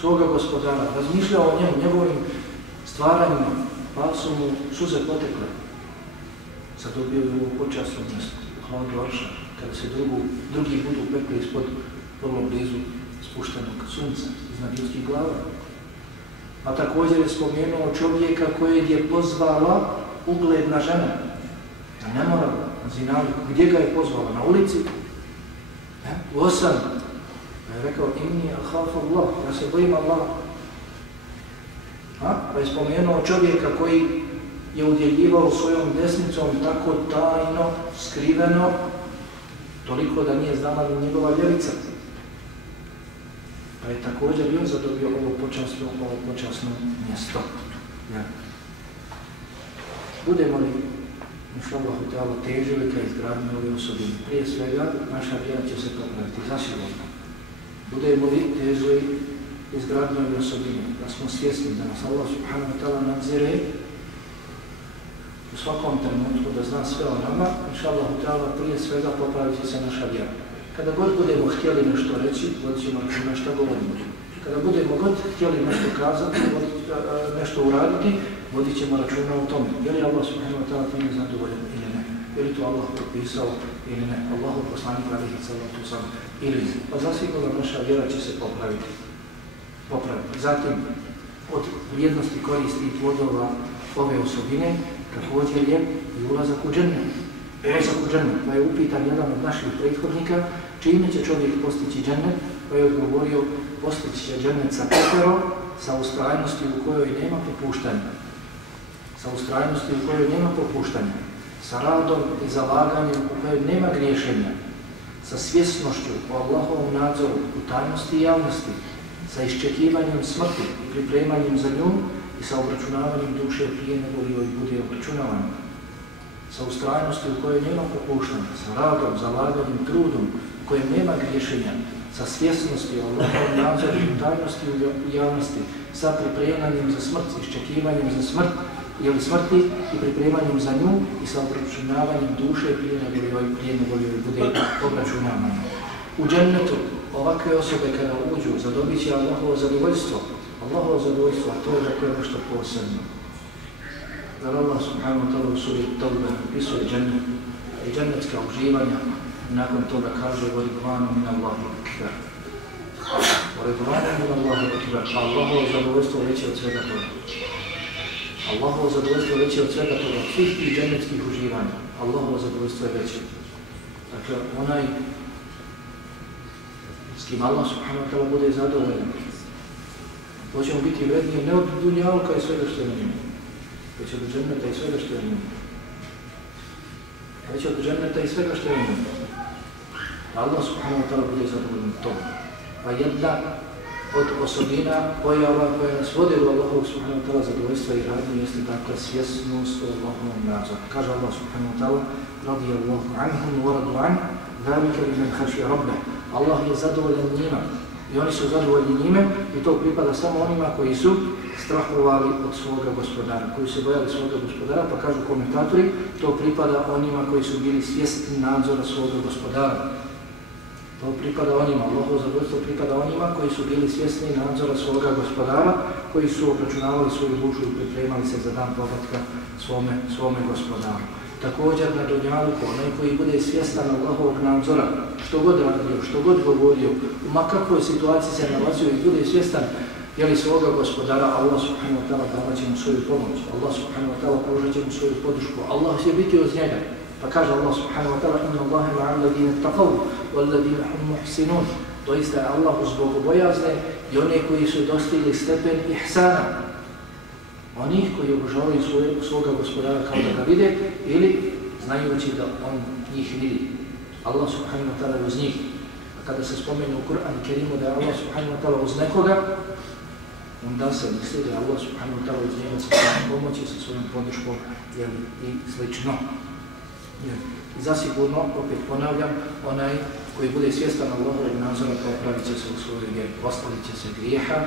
svoga gospodara, razmišljao o njemu, njegovim stvaranjima, pa su mu suze potekle. Sad dobio je ovo počasno mjesto, u hladu Arša, kada se drugi budu pekli ispod vrlo blizu spuštenog sunca, iznad ljudskih glava. A također je spomenuo čovjeka kojeg je pozvala ugledna žena, na nemoral, na zinalu. Gdje ga je pozvala? Na ulici? U 8. Pa je rekao, inni akhafu Allah, ja se bojim Allah. Pa je spomenuo čovjeka koji je udjeljivao svojom desnicom tako tajno, skriveno, toliko da nije znala ni njegova vjerica. Pa je također i on zadobio ovo počasno mjesto. Ja. Budemo li, inšallahu ta'ala, težili ka izgradnju ove osobine? Prije svega, naša vjera će se popraviti, zasigurno. Budemo li težili izgradnju ove osobine? Da smo svjesni da nas Allah subhanahu wa ta'ala nadzire u svakom trenutku, da zna sve o nama, inšallahu ta'ala, prije svega popravit će se naša vjera. Kada god budemo htjeli nešto reći, vodit ćemo računa šta govorimo. Kada budemo god htjeli nešto kazati, nešto uraditi, vodit ćemo računa o tome. Je li Allah subhanahu wa ta'ala time zadovoljan ili ne? Je li to Allah propisao ili ne? Allahu poslanik alejhi salatu vesselam ili ne? Pa zasigurno naša vjera će se popraviti. Zatim, od vrijednosti, koristi i plodova ove osobine, također je i ulazak u džennet. Pa je upitan jedan od naših prethodnika čime će čovjek postići džennet, pa je odgovorio postići će džennet sa pokorom, sa ustrajnosti u kojoj nema popuštanja, sa radom i zalaganjem u kojoj nema griješenja, sa svjesnošću o Allahovom nadzoru u tajnosti i javnosti, sa iščekivanjem smrti i pripremanjem za nju i sa obračunavanjem duše prije nego li joj bude obračunavanje, sa ustrajnosti u kojoj nema popuštanja, sa radom, zalaganjem, trudom u kojem nema griješenja, sa svjesnosti o Allahovom nadzoru u tajnosti i javnosti, sa pripremanjem za smrt, iščekivanjem za smrti i pripremanjem za nju i sa obračunavanjem duše prije nego li joj bude obračunavanje. U džennetu ovakve osobe kada uđu zadobit će Allahovo zadovoljstvo, a to je dakle nešto posebno. Zar Allah subhanahu wa ta'ala u suri Tawbe opisuje džennet i džennetska uživanja i nakon toga kaže وَرِضْوَانُ مِنَ اللَّهِ أَكْبَرُ. وَرِضْوَانُ مِنَ اللَّهِ أَكْبَرُ. Allahovo zadovoljstvo veće od svega toga. Allahovo zadovoljstvo veće od svega toga, svih tih džennetskih uživanja. Allahovo zadovoljstvo je veće. Dakle, onaj s kim Allah subhanahu wa ta'ala bude zadovoljan, to ćemo biti vrednije ne od dunjalka i svega što je na njemu, već od dženneta i svega što je na njemu. Allah subhanahu wa ta'ala bude zadovoljan tom. Pa jedna od osobina pojava koja nas vode do Allahovog subhanahu wa ta'ala zadovoljstva i radnje jeste dakle svjesnost o Allahovom nadzoru. Kaže Allah subhanahu wa ta'ala radijallahu anhum wa radu an zalika liman khashiya rabbah. Allah je zadovoljan njima i oni su zadovoljni njime i to pripada samo onima koji su strahovali od svoga gospodara, koji se bojali svoga gospodara, pa kažu komentatori, to pripada onima koji su bili svjesni nadzora svoga gospodara. To pripada onima, Allahovo zadovoljstvo pripada onima koji su bili svjesni nadzora svoga gospodara, koji su obračunavali svoju dušu i pripremali se za dan povratka svome gospodaru. Također na dunjaluku, onaj koji bude svjestan Allahovog nadzora, što god radio, što god govorio, u makakvoj situaciji se nalazio i bude svjestan svoga gospodara, Allah subhanahu wa ta'ala davat će mu svoju pomoć, Allah subhanahu wa ta'ala pružat će mu svoju podršku, Allah će biti uz njega. Pa kaže Allah subhanahu wa ta'ala inna Allahe ma'al ladine taqav wal ladine hum muhsinun. Doista je Allah uz bogobojazne i one koji su dostigli stepen ihsana. Onih koji obožavaju svoga gospodara kao da ga vide ili znajući da on njih vidi. Allah subhanahu wa ta'ala uz njih. A kada se spomenu u Kur'an Kerimu da je Allah subhanahu wa ta'ala uz nekoga, onda se misli da je Allah subhanahu wa ta'ala uz njega sa svojom pomoći, sa svojom podrškom i slično. I zasigurno, opet ponavljam, onaj koji bude svjestan Allahovog nadzora popravit će se u svojoj vjeri, ostavit će se grijeha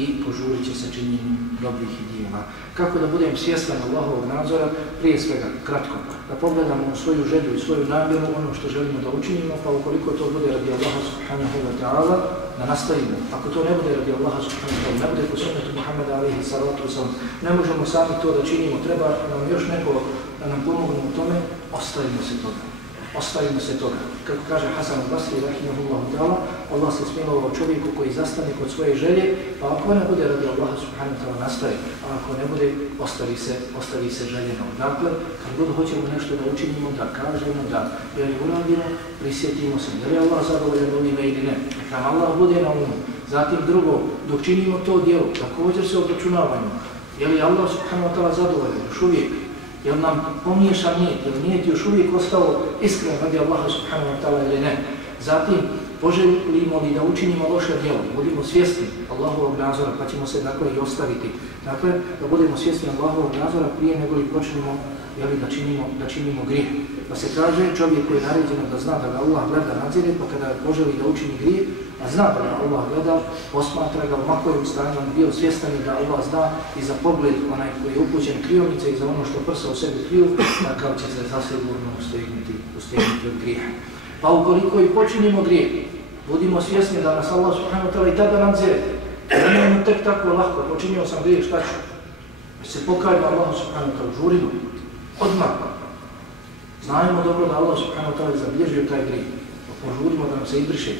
i požurit će se činjenjem dobrih dijela. Kako da budem svjestan Allahovog nadzora? Prije svega, kratko, da pogledamo svoju želju i svoju namjeru, ono što želimo da učinimo, pa ukoliko to bude radi Allaha subhanahu wa ta'ala, da nastavimo. Ako to ne bude radi Allaha subhanahu wa ta'ala, ne bude po sunnetu Muhammeda alejhi salatu vesselam, ne možemo sami to da činimo, treba nam još neko da nam pomogne u tome, ostavimo se toga. Kako kaže Hasan al-Basri, rahimahullahu ta'ala, Allah se smilovao čovjeku koji zastane kod svoje želje, pa ako ne bude radi Allaha subhanahu wa ta'ala nastaje, a ako ne bude, ostavi se željeno. Dakle, kad god hoćemo nešto da učinimo, da kažemo, da uradimo, prisjetimo se, je li Allah zadovoljan ovime ili ne. Neka nam Allah bude na umu. Zatim drugo, dok činimo to djelo, također se obračunavamo. Je li Allah subhanahu wa ta'ala zadovoljan još uvijek? Jel nam pomiješa nijet, jel nijet još uvijek ostao iskren radi Allaha subhanahu wa ta'ala ili ne. Zatim, poželimo li da učinimo loše djelo, budimo svjesni Allahovog nadzora, pa ćemo se dakle i ostaviti. Dakle, da budemo svjesni Allahovog nadzora prije nego li počnemo da činimo grijeh. Pa se kaže, čovjek koji je naređeno da zna da ga Allah gleda, nadzire, pa kada poželi da učini grijeh, a zna da ga Allah gleda, posmatra ga u makojem stanju, on bio svjestan da Allah zna i za pogled onaj koji je upućen kriomice i za ono što prsa u sebi kriju, takav će se zasigurno ustegnuti od grijeha. Pa ukoliko i počinimo grijeh, budimo svjesni da nas Allah subhanahu wa ta'ala i tada nadzire. Nemojmo tek tako lahko, počinio sam grijeh, šta ću? Već se pokajemo Allahu subhanahu wa ta'ala, žurimo, odmah. Znajmo dobro da Allah subhanahu wa ta'ala zabilježio taj grijeh, pa požurimo da nam se izbriše.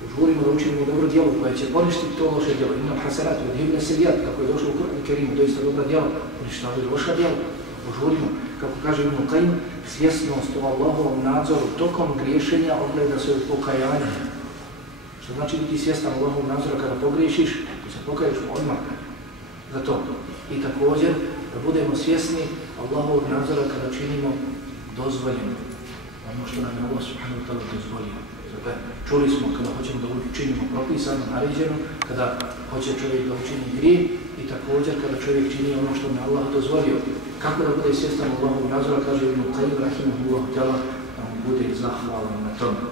Požurimo da učinimo dobro djelo koje će poništiti to loše djelo. Imam hasenat od hibne serijat, kako je došlo u Kur'anu Kerimu, doista dobra djela, poništavaju loša djela. Požurimo, kako kaže Ibn Qayyim, svjesnost o Allahovom nadzoru tokom griješenja ogleda se u pokajanju. Što znači biti svjestan Allahovog nadzora kada pogriješiš, da se pokaješ odmah za to. I također da budemo svjesni Allahovog nadzora kada činimo dozvoljeno. Ono što nam je Allah subhanahu wa ta'ala dozvolio. Čuli smo kada hoćemo da učinimo propisano, naređeno, kada hoće čovjek da učini grijeh i također kada čovjek čini ono što mu Allah dozvolio. Kako da bude svjestan Allahovog nadzora, kaže Ibn Qayyim rahimahullahu ta'ala, da mu bude zahvalan na tome.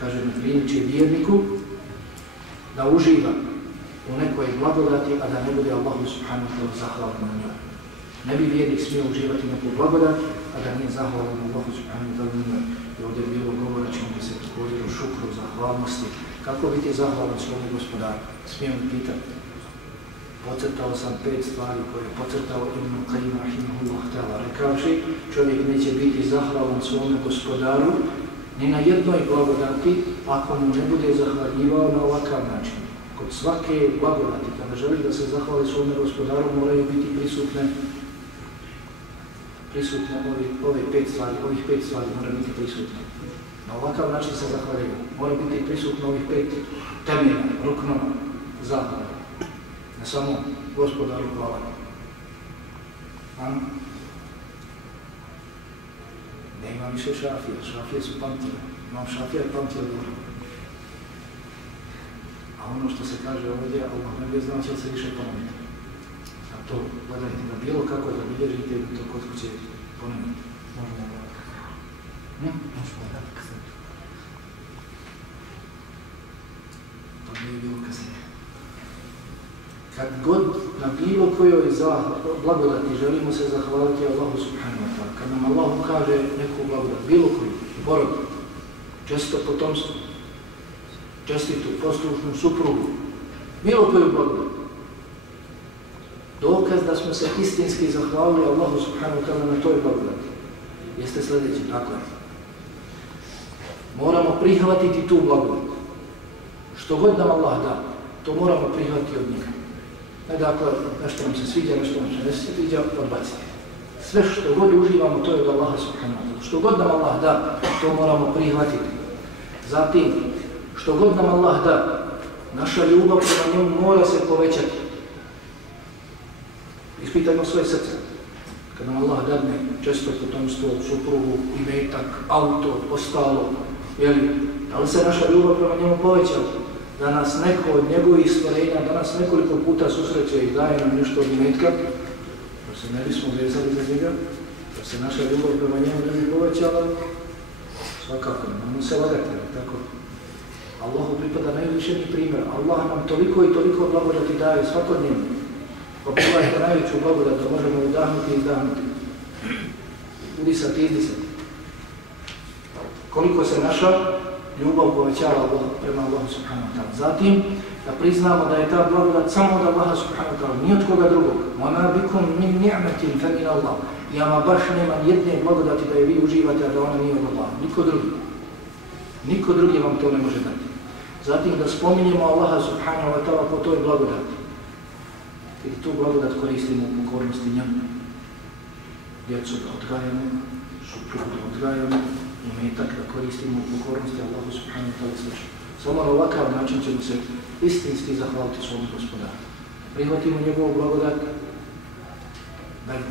Kaže, ne priliči vjerniku da uživa u nekoj blagodati, a da ne bude Allahu subhanahu wa ta'ala zahvalan na njoj. Ne bi vjernik smio uživati neku blagodat, a da nije zahvalan Allahu subhanahu wa ta'ala na njoj. I ovdje je bilo govora, ćemo da se također u šukru, zahvalnosti. Kako biti zahvalan svome gospodaru? Smijem pitati. Pocrtao sam 5 stvari koje je pocrtao Ibn Qayyim rahimahullahu ta'ala. Rekavši, čovjek neće biti zahvalan svome gospodaru ni na jednoj blagodati ako mu ne bude zahvaljivao na ovakav način. Kod svake blagodati, kada želi da se zahvali svome gospodaru, moraju biti prisutne ovih pet stvari mora biti prisutne. Na ovakav način se zahvaljuje. Mora biti prisutno ovih 5 temelja, ruknova, zahvala. Ne samo gospodaru hvala. Ne ima više šafija, šafije su pamtile. Imam šafija i pamtile dobro. A ono što se kaže ovdje, Allah ne bi znao će se više ponoviti. A to, gledajte, da bilo kako da bilježite to kod kuće ponoviti. Možemo gledati. Možemo gledati kasnije. To nije bilo kasnije. Kad god na bilo kojoj blagodati želimo se zahvaliti Allahu subhanahu wa ta'ala, kad nam Allah kaže neku blagodat, bilo koju, porod, često potomstvo, čestitu, poslušnu suprugu, bilo koju blagodat, dokaz da smo se istinski zahvalili Allahu subhanahu wa ta'ala na toj blagodati jeste sljedeći, dakle, moramo prihvatiti tu blagodat. Što god nam Allah da, to moramo prihvatiti od njega. Ne dakle, nešto nam se sviđa, nešto nam se ne sviđa, odbaciti. Sve što god uživamo, to je od Allaha subhanahu wa ta'ala. Što god nam Allah da, to moramo prihvatiti. Zatim, što god nam Allah da, naša ljubav prema njemu mora se povećati. Ispitajmo svoje srce. Kad nam Allah dadne često potomstvo, suprugu, imetak, auto, ostalo, da li se naša ljubav prema njemu povećala? Da nas neko od njegovih stvorenja, da nas nekoliko puta susreće i daje nam nešto od imetka, da se ne bismo vezali za njega, da se naša ljubav prema njemu ne bi povećala, svakako, nemamo se lagati, tako. Allahu pripada najvišeniji primjer. Allah nam toliko i toliko blagodati daje svakodnevno. Pa pogledajte najveću blagodat da možemo udahnuti i izdahnuti. Udisati i izdisati. Koliko se naša ljubav povećava prema Allahu subhanahu wa ta'ala. Zatim, da priznamo da je ta blagodat samo od Allaha subhanahu wa ta'ala, nije od koga drugog. وَمَا بِكُمْ مِنْ نِعْمَةٍ فَمِنَ اللَّهِ. I ama baš nema jedne blagodati da je vi uživate, a da ona nije od Allaha. Niko drugi. Niko drugi vam to ne može dati. Zatim da spominjemo Allaha subhanahu wa ta'ala po toj blagodati. I tu blagodat koristimo u pokornosti njemu. Djecu da odgajamo, suprugu da odgajamo, imetak da koristimo u pokornosti Allahu subhanahu wa ta'ala slično. Samo na ovakav način ćemo se istinski zahvaliti svom gospodaru. Prihvatimo njegovu blagodat. Dajmo.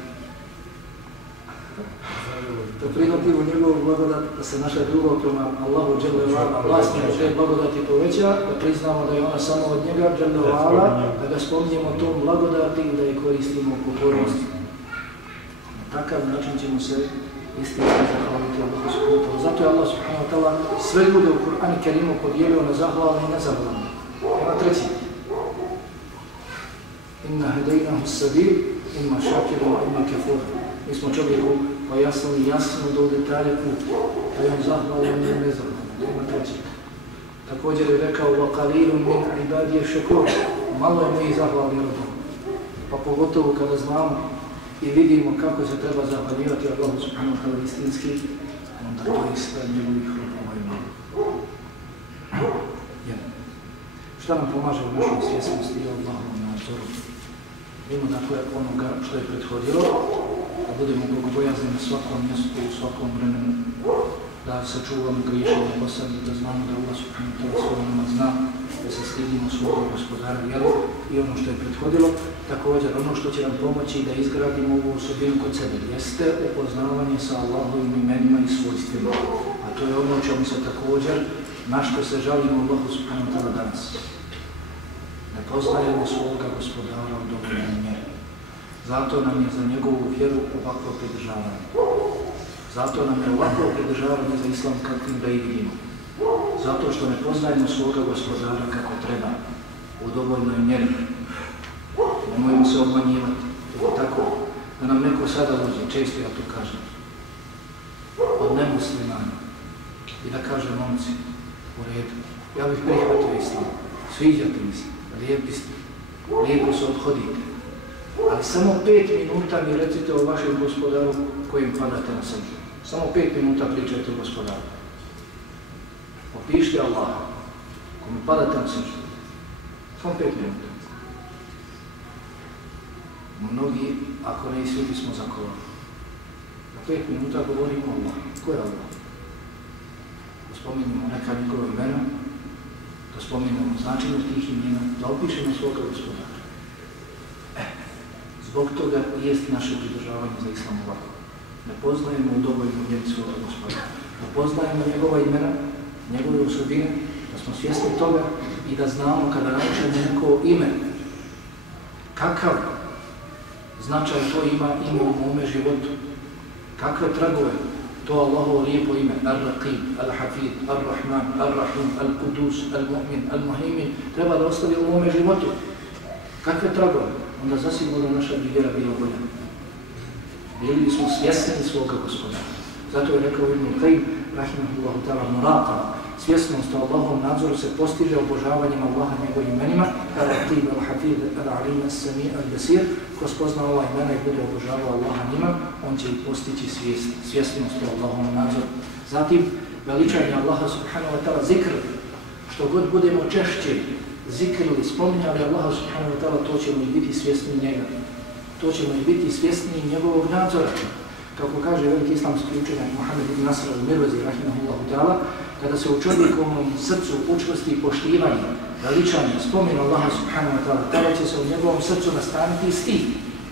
da prihvatimo njegovu blagodat, da se naša ljubav prema Allahu dželle ve ala vlasniku te blagodati poveća, da priznamo da je ona samo od njega dželle ve ala, da ga spominjemo tom blagodati i da je koristimo u pokornosti. Na takav način ćemo se istinski zahvaliti Allahu subhanahu wa ta'ala. Zato je Allah subhanahu wa ta'ala sve ljude u Kur'anu Kerimu podijelio na zahvalne i nezahvalne. Ima treći. Inna hedejnahu sabil, ima šakiru, ima kefur. Mi smo čovjeku pojasnili jasno do detalje put, da je on zahvalan i nezahvalan. Ima treći. Također je rekao وَقَلِيلٌ مِنْ عِبَادِيَ شَكُورٌ. Malo je mojih zahvalnih robova. Pa pogotovo kada znamo i vidimo kako se treba zahvaljivati Allahu subhanahu wa ta'ala istinski, onda to je sve njegovih robova i malo. Šta nam pomaže u našoj svjesnosti i Allahovom nadzoru? Mimo dakle onoga što je prethodilo, da budemo bogobojazni na svakom mjestu, u svakom vremenu, da sačuvamo griješenje posadi, da znamo da Allah subhanahu wa ta'ala svoj nama zna, da se stidimo svog gospodara vjeru i ono što je prethodilo. Također ono što će nam pomoći da izgradimo ovu osobinu kod sebe jeste upoznavanje sa Allahovim imenima i svojstvima. A to je ono o čemu se također, na što se žalimo Allahu subhanahu wa ta'ala danas. Ne poznajemo svoga gospodara u dovoljnoj mjeri. Zato nam je za njegovu vjeru ovakvo pridržavanje. Zato nam je ovakvo pridržavanje za islam kakvim da i vidimo. Zato što ne poznajemo svoga gospodara kako treba, u dovoljnoj mjeri. Nemojmo se obmanjivati. Tako da nam neko sada uđe, često ja to kažem, od nemuslimana i da kaže momci, u redu, ja bih prihvatio islam, sviđate mi se, lijepi ste, lijepo se odhodite, ali samo 5 minuta mi recite o vašem gospodaru kojim padate na srđu. Samo 5 minuta pričajte o gospodaru. Opišite Allaha, kojim padate na srđu. Samo 5 minuta. Mnogi, ako ne i svi bismo zakovali. Na 5 minuta govorimo o Allahu. Ko je Allah? Da spominjemo neka njegova imena, da spominjemo značenje tih imena, da opišemo svoga gospodara. Zbog toga jest naše pridržavanje za islam ovako. Ne poznajemo u dovoljnu mjeri svoga gospodara. Da poznajemo njegova imena, njegove osobine, da smo svjesni toga i da znamo kada naučimo neko ime, kakav značaj to ima u mome životu, kakve tragove to Allahovo lijepo ime, Ar-Raqib, Al-Hafid, Ar-Rahman, Ar-Rahim, Al-Qudus, Al-Mu'min, Al-Muhaymin, treba da ostavi u mome životu. Kakve tragove? Onda zasigurno naša bi vjera bila bolja. Bili smo svjesni svoga gospodara. Zato je rekao Ibn Qayyim, rahimahullahu ta'ala, muraqaba, svjesnost o Allahovom nadzoru se postiže obožavanjem Allaha njegovim imenima, Ar-Raqib, Al-Hafid, Al-Alim, As-Sami, Al-Basir. Ko spozna ova imena i bude obožavao Allaha njima, on će i postići svjesnost o Allahovom nadzoru. Zatim, veličanje Allaha subhanahu wa ta'ala, zikr, što god budemo češće zikrili, spominjali Allaha subhanahu wa ta'ala, to ćemo i biti svjesni njega. To ćemo i biti svjesni njegovog nadzora. Kako kaže veliki islamski učenjak Muhammed ibn Nasr al-Mirvazi, rahimahullahu ta'ala, kada se u čovjekovom srcu učvrsti poštivanje, veličanje, spomin Allaha subhanahu wa ta'ala, tada će se u njegovom srcu nastaniti stih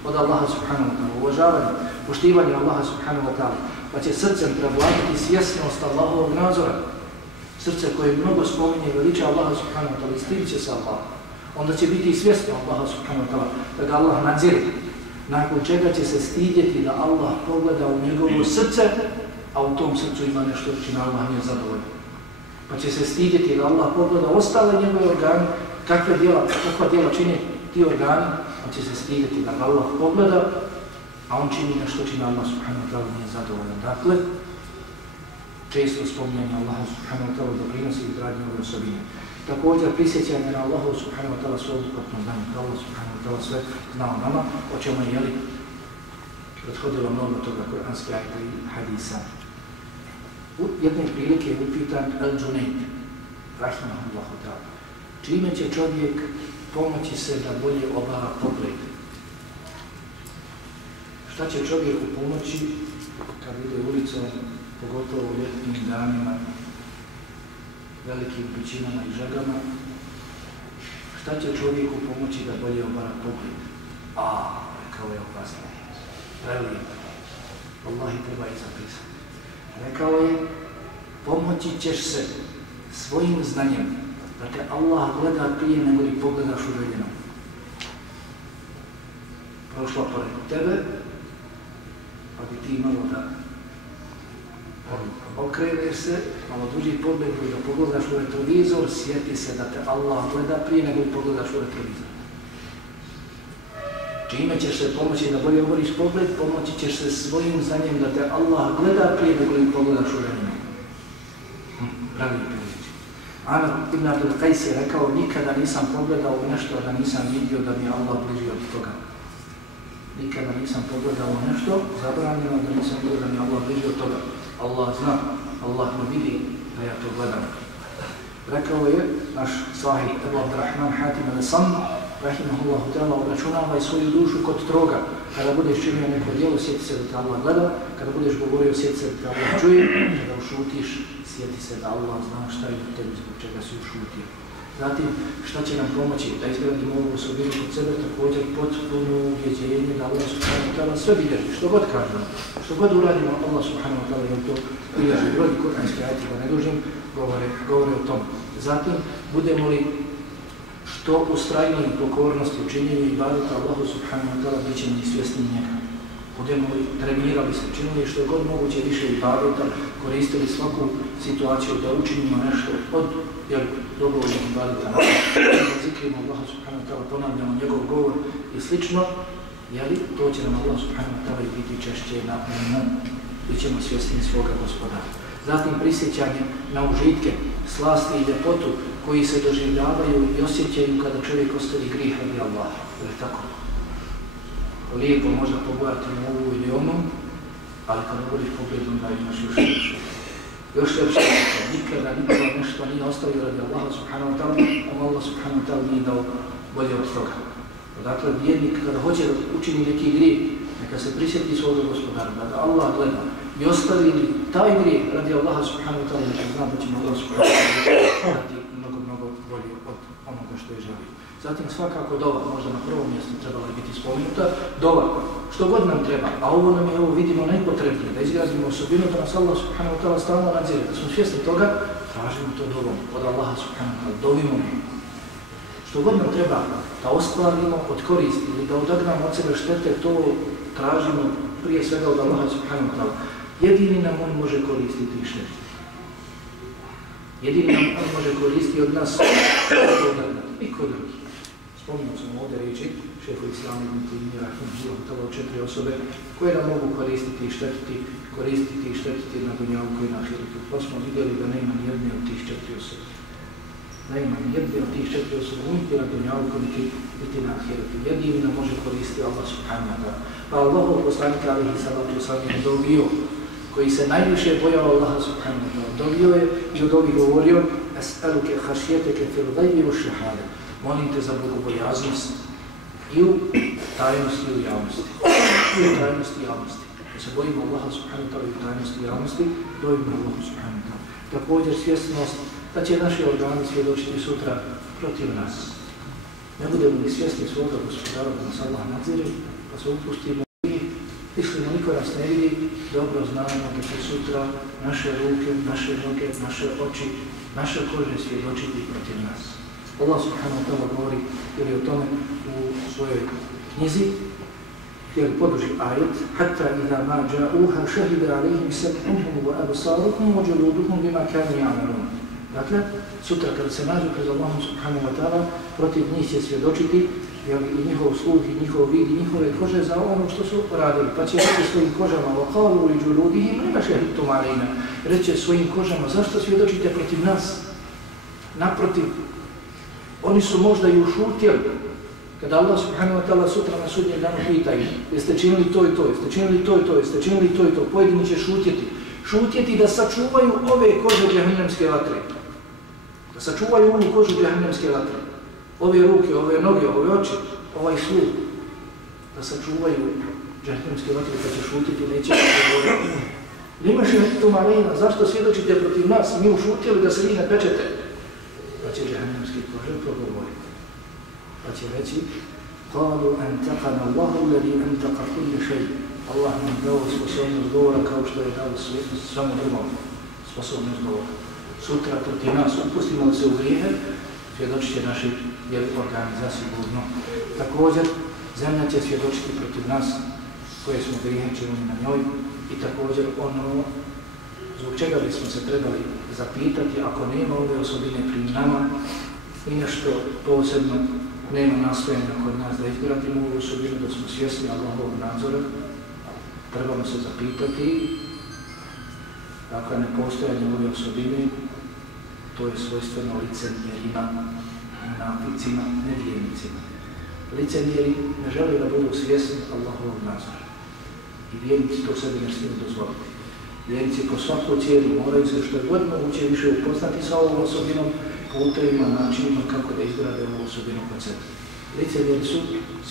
od Allaha subhanahu wa ta'ala, uvažavanje, poštivanje Allaha subhanahu wa ta'ala, pa će srcem prevladati svjesnost Allahovog nadzora. Srce koje mnogo spominje i veliča Allaha subhanahu wa ta'ala, stidit će se Allaha. Onda će biti i svjesno Allaha subhanahu wa ta'ala, da ga Allah nadzire. Nakon čega će se stidjeti da Allah pogleda u njegovo srce, a u tom srcu ima nešto čime Allah nije zadovoljan. Pa će se stidjeti da Allah pogleda ostale njegove organe, kakva djela čini ti organi, on će se stidjeti da Allah pogleda, a on čini nešto čime Allah subhanahu wa ta'ala nije zadovoljan. Dakle, često spominjanje Allaha subhanahu wa ta'ala doprinosi izgradnji ove osobine. Također prisjećanje na Allahu subhanahu wa ta'ala sveobuhvatno znanje, da Allah subhanahu wa ta'ala sve zna o nama, o čemu je prethodilo mnogo toga kuranske ajete i hadisa. U jedne prilike je upitan Al-Junayd, rahimahullahu ta'ala, čime će čovjek pomoći se da bolje obara pogled? Šta će čovjeku pomoći kad ide ulicom, pogotovo u ljetnim danima, velikim vrućinama i žagama? Šta će čovjeku pomoći da bolje obara pogled? Rekao je opasno. Prelijepo. Wallahi treba i zapisati. Rekao je, pomoći ćeš se svojim znanjem da te Allah gleda prije nego li pogledaš u željenu. Prošla pored tebe, pa bi ti malo da okreneš se, malo duži pogled i da pogledaš u retrovizor, sjeti se da te Allah gleda prije nego li pogledaš u retrovizor. Čime ćeš se pomoći da bolje oboriš pogled, pomoći ćeš se svojim znanjem da te Allah gleda prije nego li pogledaš u željenu. Pravi priliči. Amr ibn Abdul Qais je rekao, nikada nisam pogledao nešto da nisam vidio da mi Allah bliži od toga. Nikada nisam pogledao nešto zabranjeno da nisam vidio da mi Allah bliži od toga. Allah zna, Allah me vidi da ja to gledam. Rekao je naš sahih Ebu Abdurrahman Hatim al-Sam, rahimahullahu ta'ala, obračunavaj svoju dušu kod troga. Kada budeš činio neko djelo, sjeti se da te Allah gleda. Kada budeš govorio, sjeti se da te Allah čuje. Kada ušutiš, sjeti se da Allah zna šta je u tebi, zbog čega si ušutio. Zatim, šta će nam pomoći da izgradimo ovu osobinu kod sebe, također potpuno ubjeđenje da Allah subhanahu wa ta'ala sve bilježi, što god kažemo, što god uradimo, Allah subhanahu wa ta'ala je to bilježi. Brojni kuranski ajeti, da ne dužim, govore o tom. Zatim, budemo li što ustrajniji pokornosti u činjenju ibadeta Allahu subhanahu wa ta'ala, bit ćemo i svjesni njega. Budemo li trenirali se, činili što je god moguće više ibadeta, koristili svaku situaciju da učinimo nešto od dobrovoljnih ibadeta, da zikrimo Allaha subhanahu wa ta'ala, ponavljamo njegov govor i slično, to će nam Allah subhanahu wa ta'ala biti češće na umu, bit ćemo svjesni svoga gospodara. Zatim prisjećanje na užitke, slasti i ljepotu koji se doživljavaju i osjećaju kada čovjek ostavi grih radi Allaha. Je li tako? Lijepo možda pogledati na ovu ili onu, ali kada vodiš pogledom da imaš još lepše. Još lepše, nikada nešto nije ostavio radi Allaha subhanahu wa ta'ala, a Allah subhanahu wa ta'ala nije dao bolje od toga. Dakle, vjernik kada hoće da učini neki grijeh, neka se prisjeti svoga gospodara, da ga Allah gleda i ostavi taj grijeh radi Allaha subhanahu wa ta'ala, neka zna da će Allah subhanahu wa ta'ala dati mnogo bolje od onoga što je želio. Zatim svakako dova, možda na prvom mjestu trebala biti spomenuta, dova, što god nam treba, a ovo nam je, vidimo, najpotrebnije, da izgradimo osobinu, da nas Allah subhanahu wa ta'ala stalno nadzire, da smo svjesni toga, tražimo to dovom od Allaha subhanahu wa ta'ala, dovimo mu. Što god nam treba da ostvarimo od koristi ili da odagnamo od sebe štete, to tražimo prije svega od Allaha subhanahu wa ta'ala. Jedini nam on može koristiti i šteti. Jedini nam on može koristiti od nas to odagnati, niko drugi. Spominjao sam ovdje reći šefu Islama ibn Taymiyyah rahimahullahu ta'ala o 4 osobe koje nam mogu koristiti i štetiti na dunjalku i na ahiretu. Pa smo vidjeli da nema ni jedne od tih 4 osobe. Nema ni jedne od tih 4 osobe niti na dunjalku niti na ahiretu. Jedini nam može koristiti Allah subhanahu wa ta'ala. Pa Allahov poslanik alejhi salatu vesselam je dovio, koji se najviše bojao Allaha subhanahu wa ta'ala. Dovio je i od ovih govorio: Es'aluke hašjeteke fil gajbi wa šehade. Molim te za bogobojaznost i u tajnosti i u javnosti. I u tajnosti i javnosti. Da se bojimo Allaha subhanahu wa ta'ala i u tajnosti i javnosti, dojimo Allaha subhanahu wa ta'ala. Također svjesnost da će naši organi svjedočiti sutra protiv nas. Ne budemo li svjesni svoga gospodara da nas Allah nadzire, pa se upustimo i mislimo niko nas ne vidi, dobro znamo da će sutra naše ruke, naše noge, naše oči, naše kože svjedočiti protiv nas. Allah subhanahu wa ta'ala govori ili o tome u svojoj knjizi, jer poduži ajet: Hatta idha ma ja'uha shahida alayhim sam'uhum wa absaruhum wa juluduhum bima kanu ya'malun. Dakle, sutra kada se nađu pred Allahom subhanahu wa ta'ala, protiv njih će svjedočiti i njihov sluh, i njihov vid, i njihove kože za ono što su radili. Pa će reći svojim kožama: wa qalu li juludihim lima shahidtum alayna. Reće svojim kožama: zašto svjedočite protiv nas? Naprotiv, oni su možda i ušutjeli. Kada Allah subhanahu wa ta'ala sutra na sudnjem danu pitaju: jeste činili to i to, jeste činili to i to, jeste činili to i to, pojedini će šutjeti. Šutjeti da sačuvaju ove kože džehennemske vatre. Da sačuvaju onu kožu džehennemske vatre. Ove ruke, ove noge, ove oči, ovaj sluh. Da sačuvaju džehennemske vatre, kad će šutjeti, neće govoriti: nima shahidtum alayna, zašto svjedočite protiv nas, mi ušutjeli da se vi ne pečete. Pa će džehennemski kože progovoriti. Pa će reći: qalu antaqana Allahu alladhi antaqa kulla shay. Allah nam dao sposobnost govora kao što je dao samo drvom sposobnost govora. Sutra protiv nas upustimo se u grijehe, svjedočit će naši organi zasigurno. Također, zemlja će svjedočiti protiv nas koje smo grijehe činili na njoj i također ono zbog čega bismo se trebali zapitati ako nema ove osobine pri nama i nešto posebno nema nastojanja kod nas da izgradimo ovu osobinu, da smo svjesni Allahovog nadzora, trebamo se zapitati dakle nepostojanje ove osobine, to je svojstveno licemjerima, munaficima, nevjernicima. Licemjeri ne žele da budu svjesni Allahovog nadzora i vjernici to sebi ne smiju dozvoliti. Vjernici po svaku cijenu moraju se što je god moguće više upoznati sa ovom osobinom, putevima, načinima kako da izgrade ovu osobinu kod sebe. Licemjeri su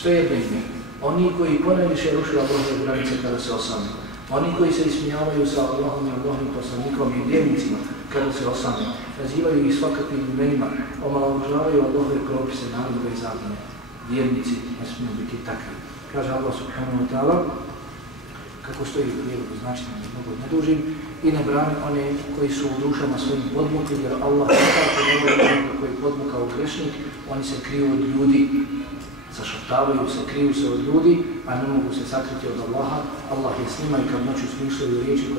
svejedno ime. Oni koji ponajviše ruše Allahove granice kada se osame. Oni koji se ismijavaju sa Allahom i Allahovim poslanikom i vjernicima kada se osame. Nazivaju ih svakakvim imenima, omalovažavaju Allahove propise, naredbe i zakone. Vjernici ne smiju biti takvi. Kaže Allah subhanahu wa ta'ala, kako stoji u prijevodu značajno, mnogo ne dužim, i ne brani one koji su u dušama svojim podmukli, jer Allah koji podmuka u grešnik, oni se kriju od ljudi, zašaptavaju se, kriju se od ljudi, a ne mogu se sakriti od Allaha. Allah je s njima i kad noću smišljaju riječi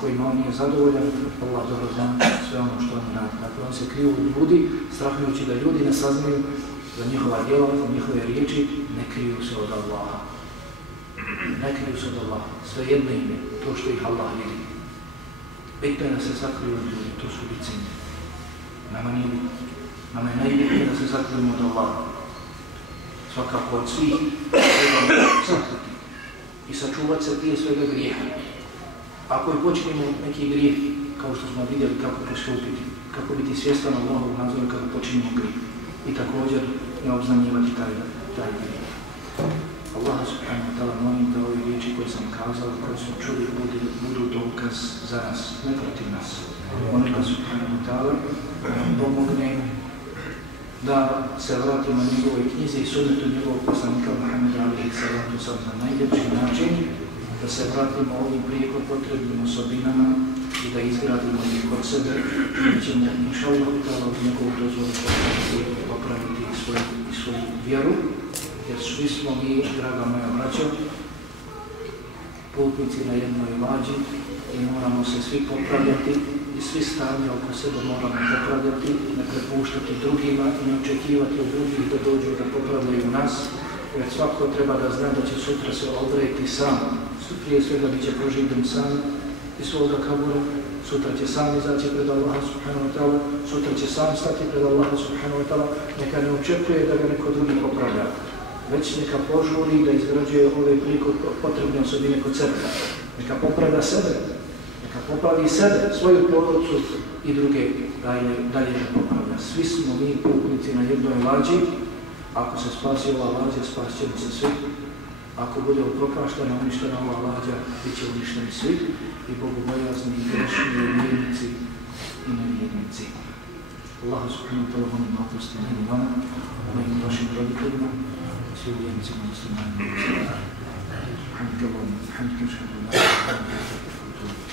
kojima on nije zadovoljan, Allah dobro zna sve ono što oni radi. Dakle, oni se kriju od ljudi, strahujući da ljudi ne saznaju za njihova djela, za njihove riječi, ne kriju se od Allaha. Ne kriju se od Allaha. Sve jedno ime, to što ih Allah vidi. Bitno je da se sakriju od ljudi, to su licemjeri. Nama nije bitno. Nama je najbitnije da se sakrijemo od Allaha. Svakako od svih trebamo sakriti i sačuvati se prije svega grijeha. Ako i počinimo neki grijeh, kao što smo vidjeli kako postupiti, kako biti svjestan Allahovog nadzora kada počinimo grijeh i također ne obznanjivati taj grijeh. Allah subhanahu wa ta'ala molim da ove riječi koje sam kazao, koje smo čuli, budu dokaz za nas, ne protiv nas. Molim ga subhanahu wa ta'ala pomogne da se vratimo njegovoj knjizi i sunnetu njegovog poslanika Muhammeda alejhi salatu vesselam na najljepši način, da se vratimo ovim prijeko potrebnim osobinama i da izgradimo ih kod sebe, da ćemo inšallah uz njegovu dozvolu popraviti i svoju vjeru, jer svi smo mi, draga moja braćo, putnici na jednoj lađi i moramo se svi popravljati i svi stanje oko sebe moramo popravljati, ne prepuštati drugima i ne očekivati od drugih da dođu da popravljaju nas, jer svako treba da zna da će sutra se odrejiti sam. Prije svega bit će proživljen sam iz svoga kabura, sutra će sam izaći pred Allaha subhanahu wa ta'ala, sutra će sam stati pred Allaha subhanahu wa ta'ala, neka ne očekuje da ga neko drugi popravlja, već neka požuri da izgrađuje ove prijeko potrebne osobine kod sebe, neka popravlja sebe, neka popravi sebe, svoju porodicu i druge dalje ne popravlja. Svi smo mi putnici na jednoj lađi, ako se spasi ova lađa, spasit se svi. Ako bude upropaštena, uništena ova lađa, bit će uništeni svi i bogobojazni, i grešni, i vjernici, i nevjernici. Allah subhanahu wa ta'ala molim da oprosti meni vama, mojim vašim roditeljima, svi vjernicima muslimanima. Subhanaka Allahumma wa bihamdika, ashhadu an la ilaha illa anta, astaghfiruka wa atubu ilaik.